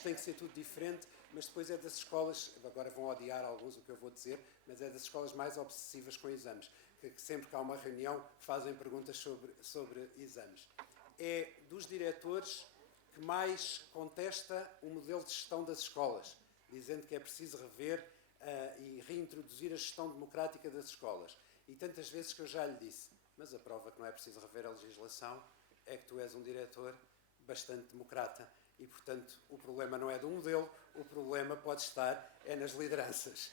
tem que ser tudo diferente, mas depois é das escolas, agora vão odiar alguns o que eu vou dizer, mas é das escolas mais obsessivas com exames, que sempre que há uma reunião fazem perguntas sobre exames. É dos diretores que mais contesta o modelo de gestão das escolas, dizendo que é preciso rever e reintroduzir a gestão democrática das escolas. E tantas vezes que eu já lhe disse, mas a prova que não é preciso rever a legislação é que tu és um diretor bastante democrata e, portanto, o problema não é do modelo, o problema pode estar nas lideranças.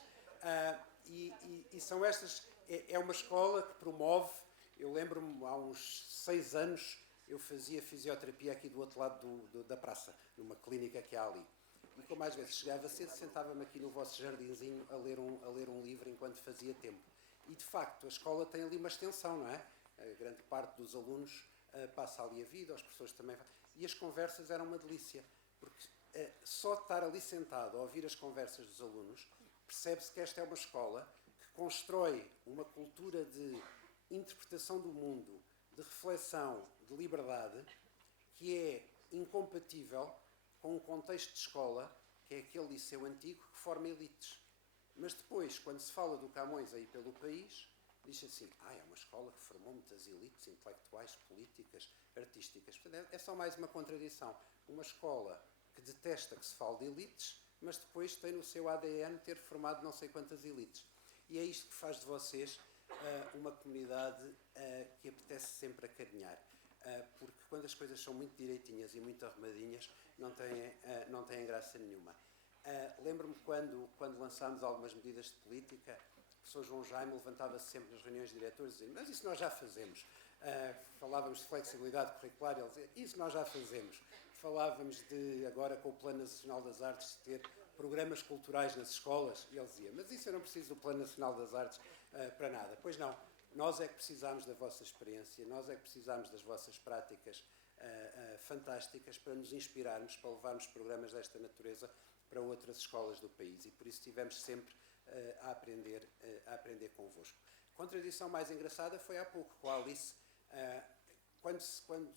E são estas... É uma escola que promove... Eu lembro-me, há uns 6 anos, eu fazia fisioterapia aqui do outro lado da praça, numa clínica que há ali. E como às vezes chegava cedo, sentava-me aqui no vosso jardinzinho a ler um livro enquanto fazia tempo. E, de facto, a escola tem ali uma extensão, não é? A grande parte dos alunos passa ali a vida, os professores também... E as conversas eram uma delícia, porque só de estar ali sentado a ouvir as conversas dos alunos, percebe-se que esta é uma escola que constrói uma cultura de interpretação do mundo, de reflexão, de liberdade, que é incompatível com um contexto de escola, que é aquele liceu antigo que forma elites. Mas depois, quando se fala do Camões aí pelo país, diz assim, é uma escola que formou muitas elites intelectuais, políticas, artísticas. Portanto, é só mais uma contradição. Uma escola que detesta que se fale de elites, mas depois tem no seu ADN ter formado não sei quantas elites. E é isto que faz de vocês uma comunidade que apetece sempre acarinhar. Porque quando as coisas são muito direitinhas e muito arrumadinhas, não têm graça nenhuma. Lembro-me quando lançámos algumas medidas de política, o professor João Jaime levantava-se sempre nas reuniões de diretores e dizia, mas isso nós já fazemos. Falávamos de flexibilidade curricular, ele dizia, isso nós já fazemos. Falávamos agora com o Plano Nacional das Artes, de ter programas culturais nas escolas, e ele dizia, mas isso eu não preciso do Plano Nacional das Artes para nada. Pois não, nós é que precisamos da vossa experiência, nós é que precisamos das vossas práticas fantásticas para nos inspirarmos, para levarmos programas desta natureza para outras escolas do país. E por isso estivemos sempre a aprender convosco. A contradição mais engraçada foi há pouco com a Alice.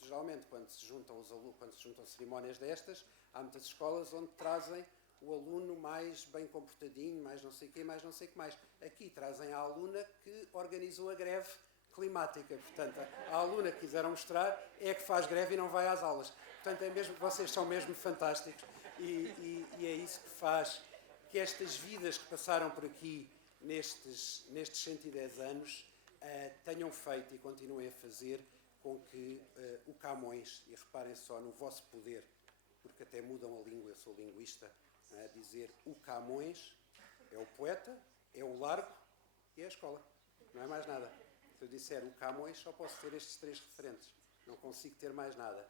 Geralmente, quando se juntam os alunos, quando se juntam cerimónias destas, há muitas escolas onde trazem o aluno mais bem comportadinho, mais não sei o quê, mais não sei o que mais. Aqui trazem a aluna que organizou a greve climática. Portanto, a aluna que quiseram mostrar é que faz greve e não vai às aulas. Portanto, vocês são mesmo fantásticos e é isso que faz que estas vidas que passaram por aqui nestes 110 anos tenham feito e continuem a fazer com que o Camões, e reparem só no vosso poder, porque até mudam a língua, eu sou linguista, dizer o Camões é o poeta, é o largo e é a escola. Não é mais nada. Se eu disser o Camões, só posso ter estes 3 referentes. Não consigo ter mais nada.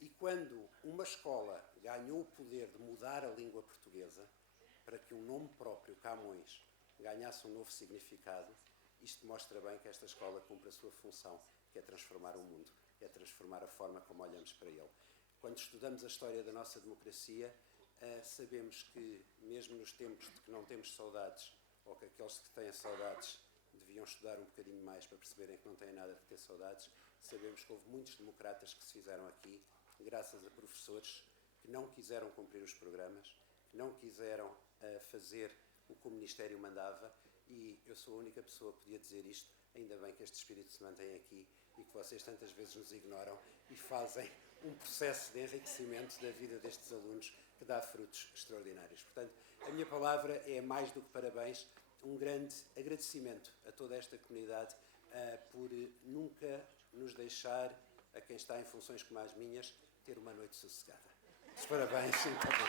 E quando uma escola ganhou o poder de mudar a língua portuguesa para que o nome próprio, Camões, ganhasse um novo significado, Isto mostra bem que esta escola cumpre a sua função, que é transformar o mundo, é transformar a forma como olhamos para ele. Quando estudamos a história da nossa democracia, sabemos que, mesmo nos tempos de que não temos saudades, ou que aqueles que têm saudades deviam estudar um bocadinho mais para perceberem que não têm nada de ter saudades, sabemos que houve muitos democratas que se fizeram aqui, graças a professores que não quiseram cumprir os programas, que não quiseram fazer o que o Ministério mandava, e eu sou a única pessoa que podia dizer isto. Ainda bem que este espírito se mantém aqui e que vocês tantas vezes nos ignoram e fazem um processo de enriquecimento da vida destes alunos que dá frutos extraordinários. Portanto, a minha palavra é mais do que parabéns, um grande agradecimento a toda esta comunidade por nunca nos deixar, a quem está em funções como as minhas, ter uma noite sossegada. Os parabéns, sim, também.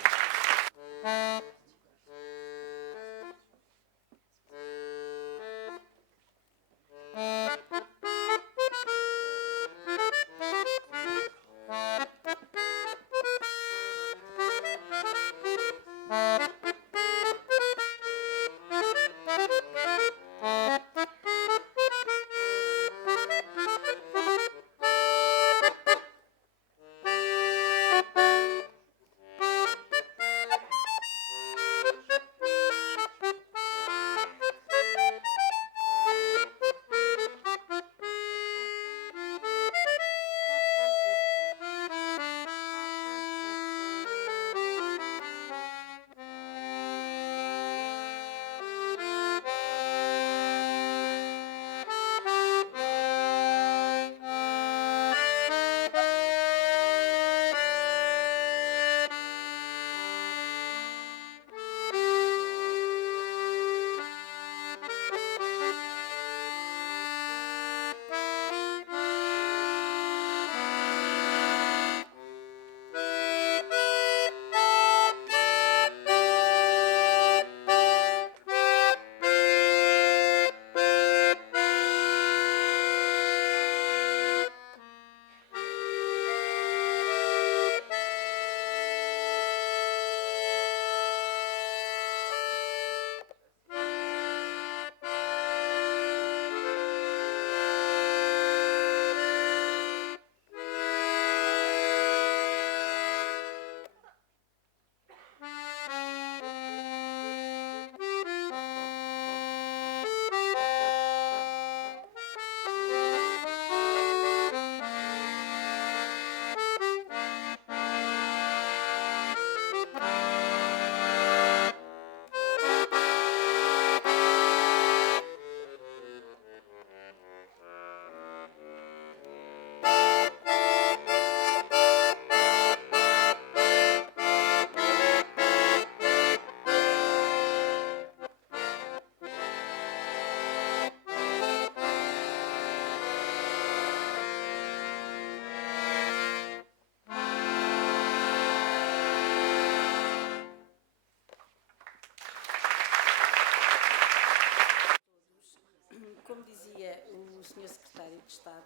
Como dizia o Sr. Secretário de Estado,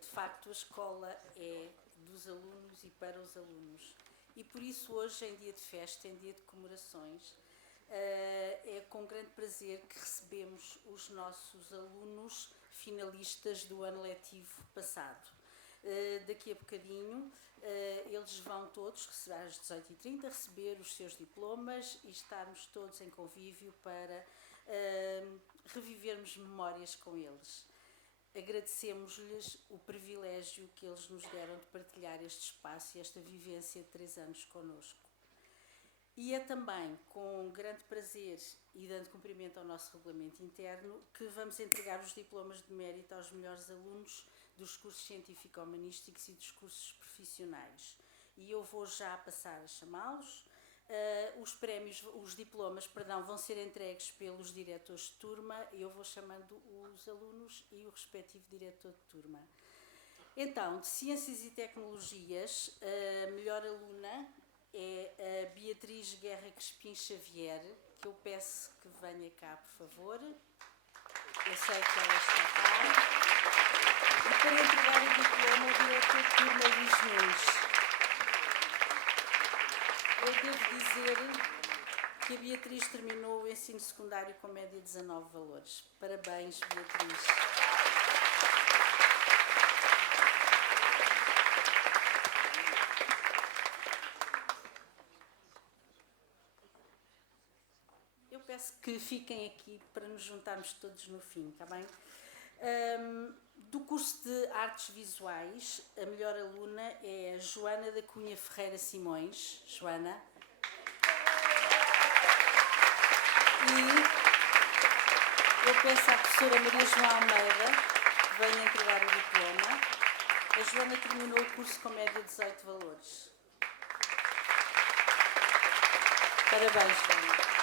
de facto a escola é dos alunos e para os alunos. E por isso hoje, em dia de festa, em dia de comemorações, é com grande prazer que recebemos os nossos alunos finalistas do ano letivo passado. Daqui a bocadinho, eles vão todos, às 18h30, receber os seus diplomas e estarmos todos em convívio para revivermos memórias com eles. Agradecemos-lhes o privilégio que eles nos deram de partilhar este espaço e esta vivência de 3 anos connosco. E é também com grande prazer e dando cumprimento ao nosso regulamento interno que vamos entregar os diplomas de mérito aos melhores alunos dos cursos científico-humanísticos e dos cursos profissionais. E eu vou já passar a chamá-los. Os diplomas, vão ser entregues pelos diretores de turma e eu vou chamando os alunos e o respectivo diretor de turma. Então, de Ciências e Tecnologias, a melhor aluna é a Beatriz Guerra Crespim Xavier, que eu peço que venha cá, por favor. Eu sei que ela está cá. E para entregar o diploma, o diretor de turma Luís Nunes. Eu devo dizer que a Beatriz terminou o ensino secundário com média 19 valores. Parabéns, Beatriz. Eu peço que fiquem aqui para nos juntarmos todos no fim, está bem? Do curso de Artes Visuais, a melhor aluna é a Joana da Cunha Ferreira Simões. Joana. E eu peço à professora Maria João Almeida que venha entregar o diploma. A Joana terminou o curso com média 18 valores. Parabéns, Joana.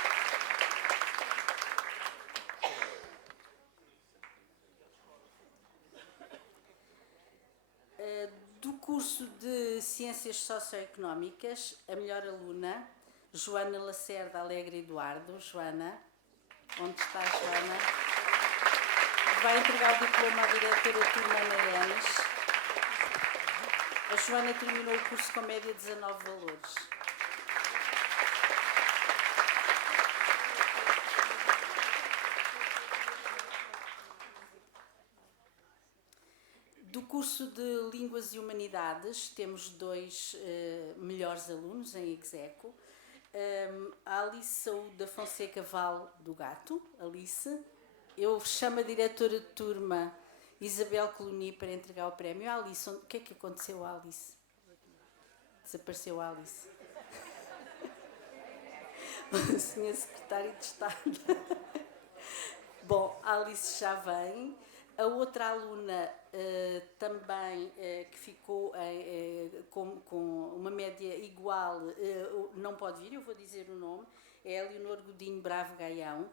Do curso de Ciências Socioeconómicas, a melhor aluna, Joana Lacerda Alegre Eduardo. Joana, onde está a Joana? Vai entregar o diploma à diretora turma Ana Enes. A Joana terminou o curso com média 19 valores. Do curso de Línguas e Humanidades, temos dois melhores alunos em execo. A Alice Saúde da Fonseca Val do Gato. Alice. Eu chamo a diretora de turma, Isabel Coloni, para entregar o prémio. Alice, o que é que aconteceu à Alice? Desapareceu a Alice. O senhor secretário de Estado. Bom, a Alice já vem. A outra aluna também que ficou com uma média igual, não pode vir, eu vou dizer o nome, é a Leonor Godinho Bravo Gaião,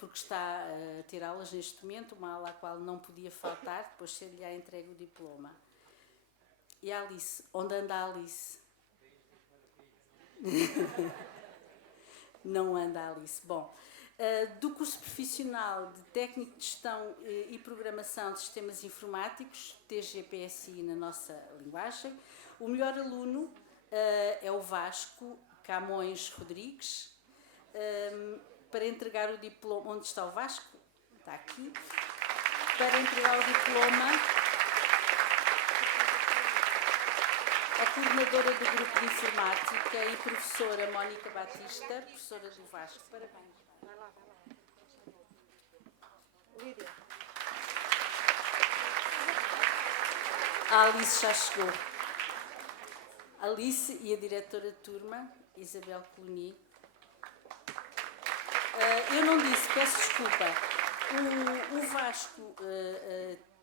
porque está a ter aulas neste momento, uma aula à qual não podia faltar, depois ser-lhe entregue o diploma. E a Alice? Onde anda a Alice? Não anda a Alice. Bom, do curso profissional de Técnico de Gestão e Programação de Sistemas Informáticos, TGPSI na nossa linguagem, o melhor aluno é o Vasco Camões Rodrigues, para entregar o diploma. Onde está o Vasco? Está aqui. Para entregar o diploma, a coordenadora do grupo de informática e professora Mónica Batista, professora do Vasco. Parabéns. Vai lá. Lídia. A Alice já chegou. Alice e a diretora de turma, Isabel Coloni. Eu não disse, peço desculpa. O Vasco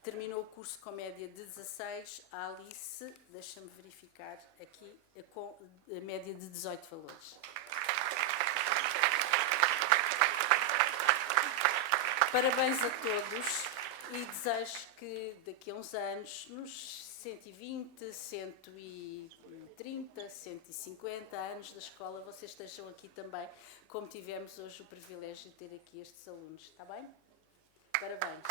terminou o curso com média de 16, a Alice, deixa-me verificar aqui, com a média de 18 valores. Parabéns a todos e desejo que daqui a uns anos, nos 120, 130, 150 anos da escola, vocês estejam aqui também, como tivemos hoje o privilégio de ter aqui estes alunos. Está bem? Parabéns.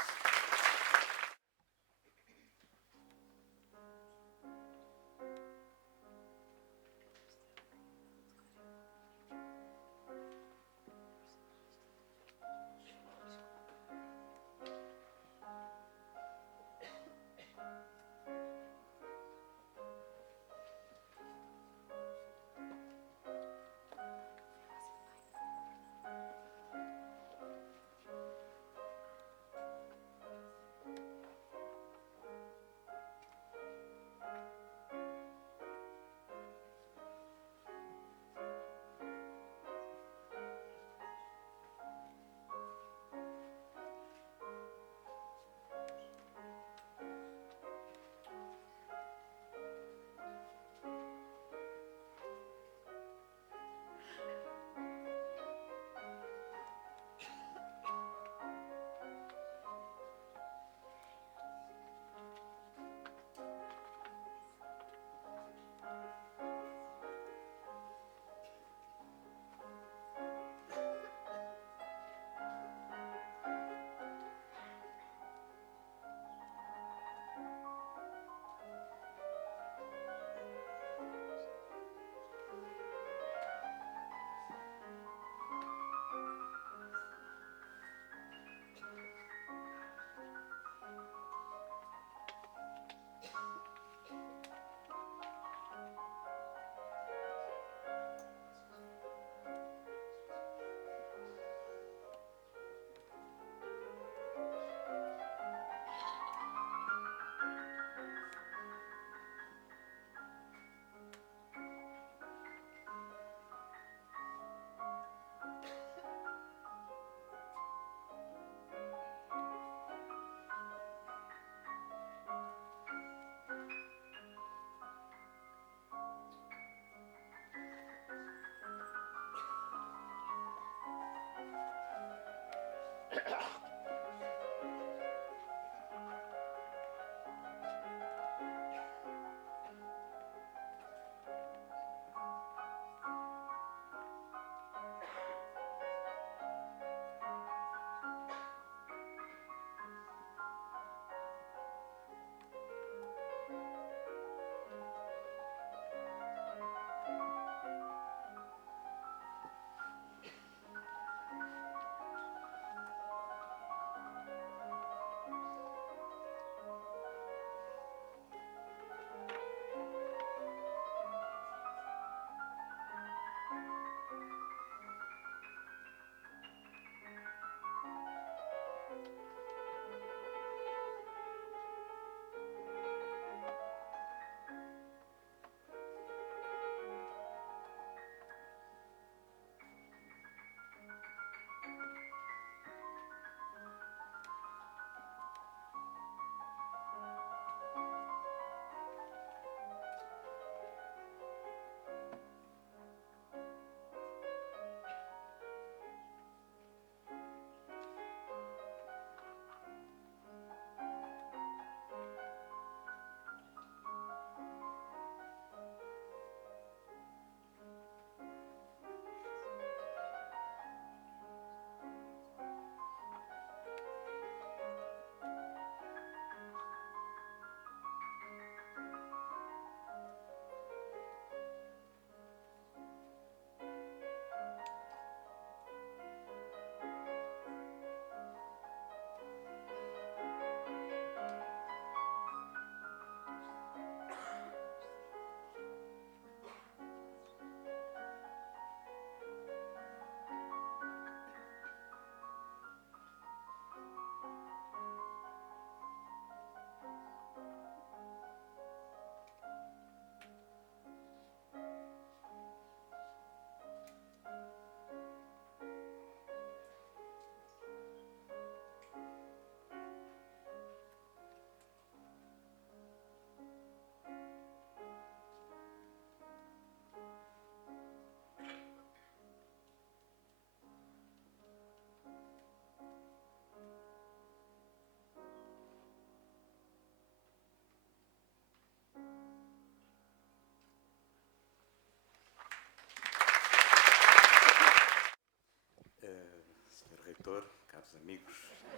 amigos,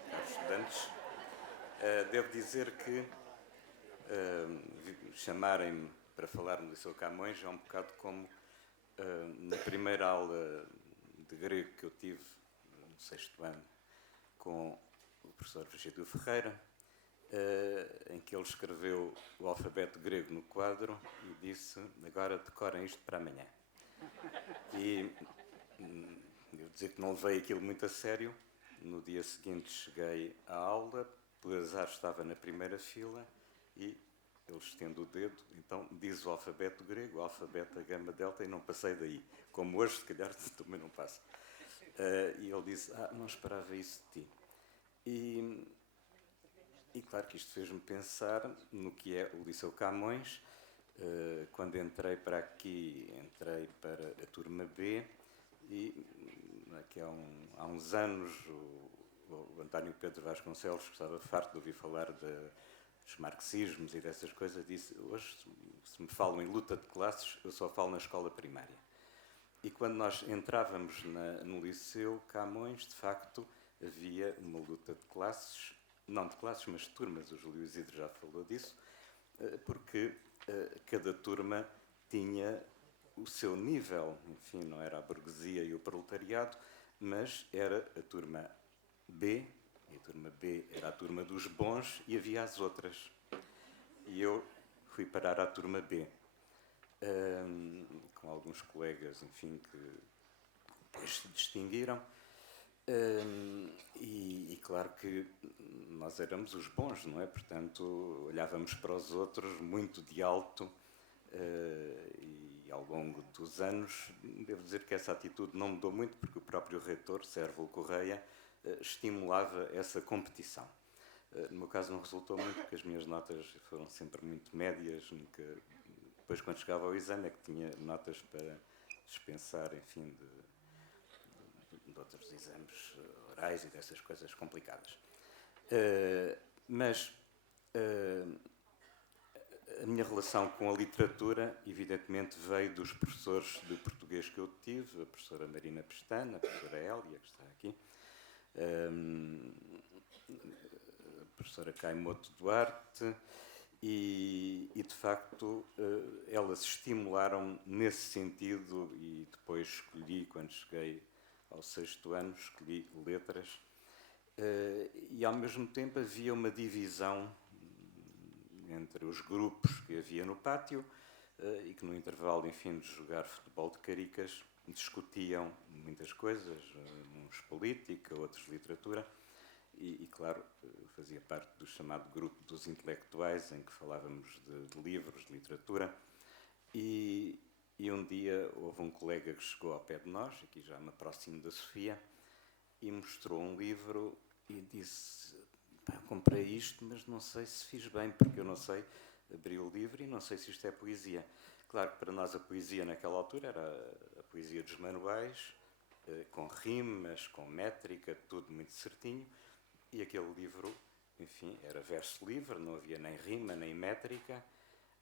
caros estudantes. Devo dizer que chamarem-me para falar no Liceu Camões é um bocado como na primeira aula de grego que eu tive no 6º ano com o professor Virgílio Ferreira, em que ele escreveu o alfabeto grego no quadro e disse: agora decorem isto para amanhã. E devo dizer que não levei aquilo muito a sério. No dia seguinte cheguei à aula, por azar estava na primeira fila e ele estende o dedo, então diz o alfabeto grego, o alfabeto gama delta, e não passei daí. Como hoje, se calhar, também não passo. E ele disse: não esperava isso de ti. E claro que isto fez-me pensar no que é o Liceu Camões. Quando entrei para aqui, entrei para a turma B e aqui há uns anos o António Pedro Vasconcelos, que estava farto de ouvir falar dos marxismos e dessas coisas, disse: hoje, se me falam em luta de classes, eu só falo na escola primária. E quando nós entrávamos no Liceu Camões, de facto, havia uma luta de classes, não de classes, mas de turmas. O Júlio Isidro já falou disso, porque cada turma tinha o seu nível, enfim, não era a burguesia e o proletariado, mas era a turma B, e a turma B era a turma dos bons, e havia as outras. E eu fui parar à turma B, com alguns colegas, enfim, que depois se distinguiram. E claro que nós éramos os bons, não é? Portanto, olhávamos para os outros muito de alto, e ao longo dos anos, devo dizer que essa atitude não mudou muito, porque o próprio reitor, Sérvulo Correia, estimulava essa competição. No meu caso não resultou muito, porque as minhas notas foram sempre muito médias. Depois, quando chegava ao exame, é que tinha notas para dispensar, enfim, de outros exames orais e dessas coisas complicadas. Mas a minha relação com a literatura, evidentemente, veio dos professores de português que eu tive, a professora Marina Pestana, a professora Hélia, que está aqui, a professora Caimoto Duarte, e de facto elas estimularam nesse sentido, e depois escolhi, quando cheguei ao 6º ano, escolhi letras, e ao mesmo tempo havia uma divisão entre os grupos que havia no pátio, e que no intervalo, enfim, de jogar futebol de caricas, discutiam muitas coisas, uns política, outros literatura, e claro, fazia parte do chamado grupo dos intelectuais, em que falávamos de livros, de literatura, e um dia houve um colega que chegou ao pé de nós, aqui já me aproximo da Sofia, e mostrou um livro e disse: comprei isto, mas não sei se fiz bem, porque eu não sei abrir o livro e não sei se isto é poesia. Claro que para nós a poesia naquela altura era a poesia dos manuais, com rimas, com métrica, tudo muito certinho, e aquele livro, enfim, era verso livre, não havia nem rima, nem métrica,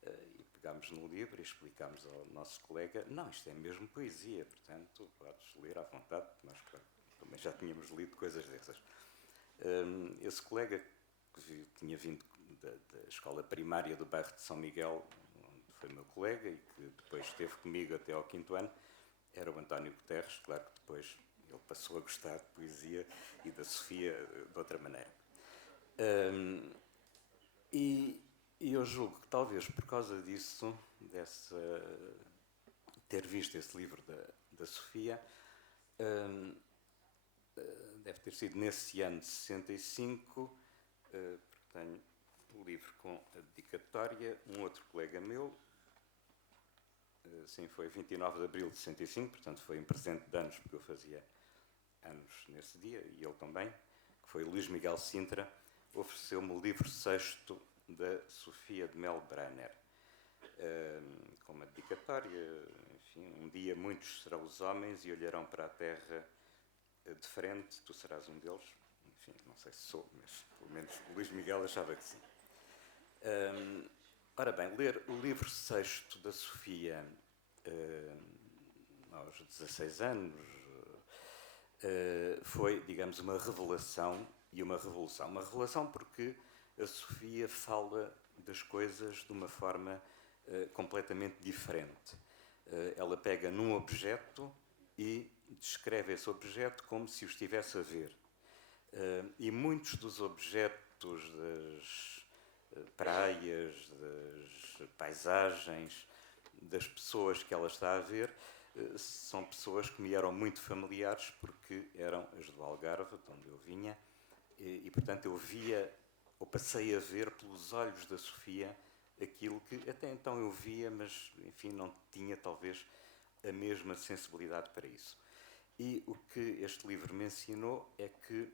e pegámos no livro e explicámos ao nosso colega: não, isto é mesmo poesia, portanto, podes ler à vontade, nós também já tínhamos lido coisas dessas. Esse colega, que tinha vindo da escola primária do bairro de São Miguel, onde foi meu colega e que depois esteve comigo até ao 5º ano, era o António Guterres. Claro que depois ele passou a gostar de poesia e da Sofia de outra maneira. E eu julgo que talvez por causa disso, ter visto esse livro da Sofia, deve ter sido nesse ano de 65, porque tenho o livro com a dedicatória. Um outro colega meu, sim, foi 29 de abril de 65, portanto foi em presente de anos, porque eu fazia anos nesse dia, e ele também, que foi Luís Miguel Sintra, ofereceu-me o livro 6º da Sofia de Melbrenner, com uma dedicatória, enfim: um dia muitos serão os homens e olharão para a terra de frente, tu serás um deles. Enfim, não sei se sou, mas pelo menos o Luís Miguel achava que sim. Ora bem, ler o livro 6º da Sofia aos 16 anos foi, digamos, uma revelação e uma revolução. Uma revelação porque a Sofia fala das coisas de uma forma completamente diferente. Ela pega num objeto e descreve esse objeto como se o estivesse a ver. E muitos dos objetos das praias, das paisagens, das pessoas que ela está a ver, são pessoas que me eram muito familiares porque eram as do Algarve, de onde eu vinha, e portanto eu via, ou passei a ver pelos olhos da Sofia aquilo que até então eu via, mas enfim não tinha talvez a mesma sensibilidade para isso. E o que este livro me ensinou é que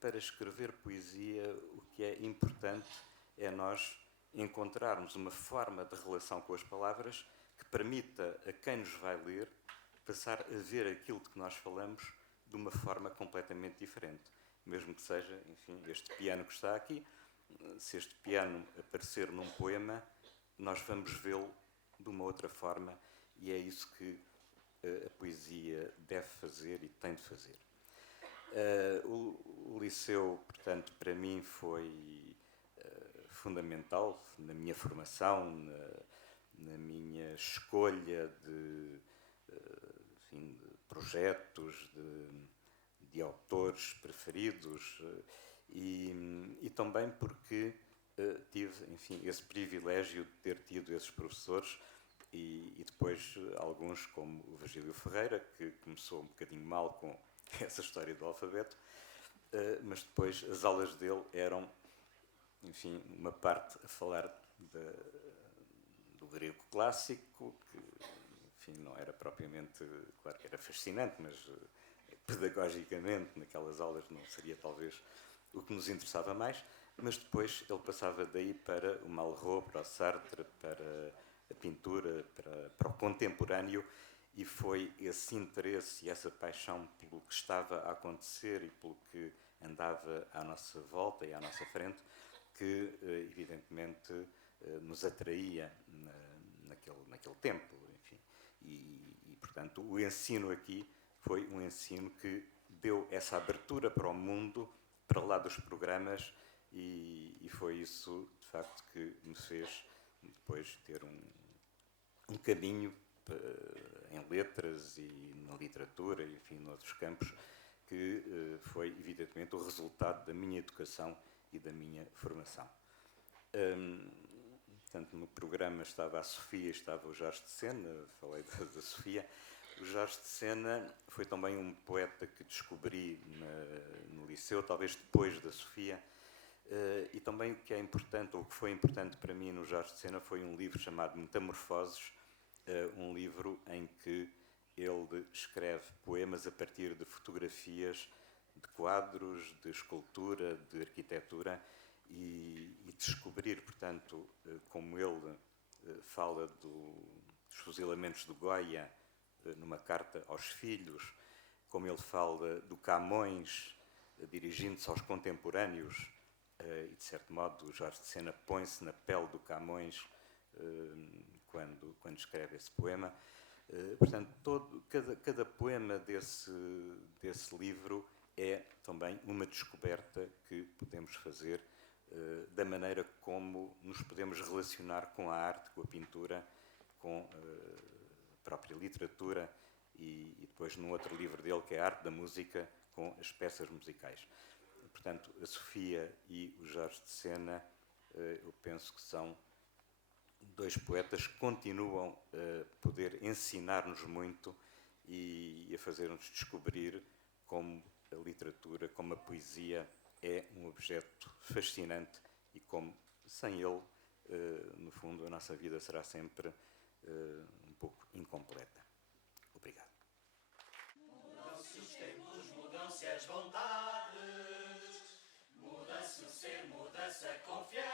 para escrever poesia o que é importante é nós encontrarmos uma forma de relação com as palavras que permita a quem nos vai ler passar a ver aquilo de que nós falamos de uma forma completamente diferente. Mesmo que seja, enfim, este piano que está aqui, se este piano aparecer num poema, nós vamos vê-lo de uma outra forma e é isso que a poesia deve fazer e tem de fazer. O liceu, portanto, para mim foi fundamental na minha formação, na minha escolha enfim, de projetos, de autores preferidos e também porque tive, enfim, esse privilégio de ter tido esses professores e depois alguns como o Virgílio Ferreira, que começou um bocadinho mal com essa história do alfabeto, mas depois as aulas dele eram, enfim, uma parte a falar do grego clássico, que, enfim, não era propriamente, claro que era fascinante, mas pedagogicamente naquelas aulas não seria talvez o que nos interessava mais, mas depois ele passava daí para o Malraux, para o Sartre, para a pintura, para o contemporâneo, e foi esse interesse e essa paixão pelo que estava a acontecer e pelo que andava à nossa volta e à nossa frente que, evidentemente, nos atraía naquele tempo. Enfim. E, portanto, o ensino aqui foi um ensino que deu essa abertura para o mundo, para lá dos programas, e foi isso, de facto, que me fez depois ter um caminho em letras e na literatura, e, enfim, noutros campos, que foi, evidentemente, o resultado da minha educação e da minha formação. Portanto, no programa estava a Sofia, estava o Jorge de Sena, falei da Sofia. O Jorge de Sena foi também um poeta que descobri no liceu, talvez depois da Sofia, e também o que é importante, ou o que foi importante para mim no Jorge de Sena, foi um livro chamado Metamorfoses, um livro em que ele escreve poemas a partir de fotografias de quadros, de escultura, de arquitetura, e descobrir, portanto, como ele fala dos fuzilamentos de Goya numa carta aos filhos, como ele fala do Camões dirigindo-se aos contemporâneos, e de certo modo o Jorge de Sena põe-se na pele do Camões quando escreve esse poema. Portanto, cada poema desse livro é também uma descoberta que podemos fazer da maneira como nos podemos relacionar com a arte, com a pintura, com a própria literatura e depois num outro livro dele, que é a Arte da Música, com as peças musicais. Portanto, a Sofia e o Jorge de Sena, eu penso que são dois poetas que continuam a poder ensinar-nos muito e a fazer-nos descobrir como a literatura, como a poesia é um objeto fascinante e como, sem ele, no fundo, a nossa vida será sempre um pouco incompleta. Obrigado. Mudam-se os tempos, mudam-se as vontades, muda-se o ser, muda-se a confiança.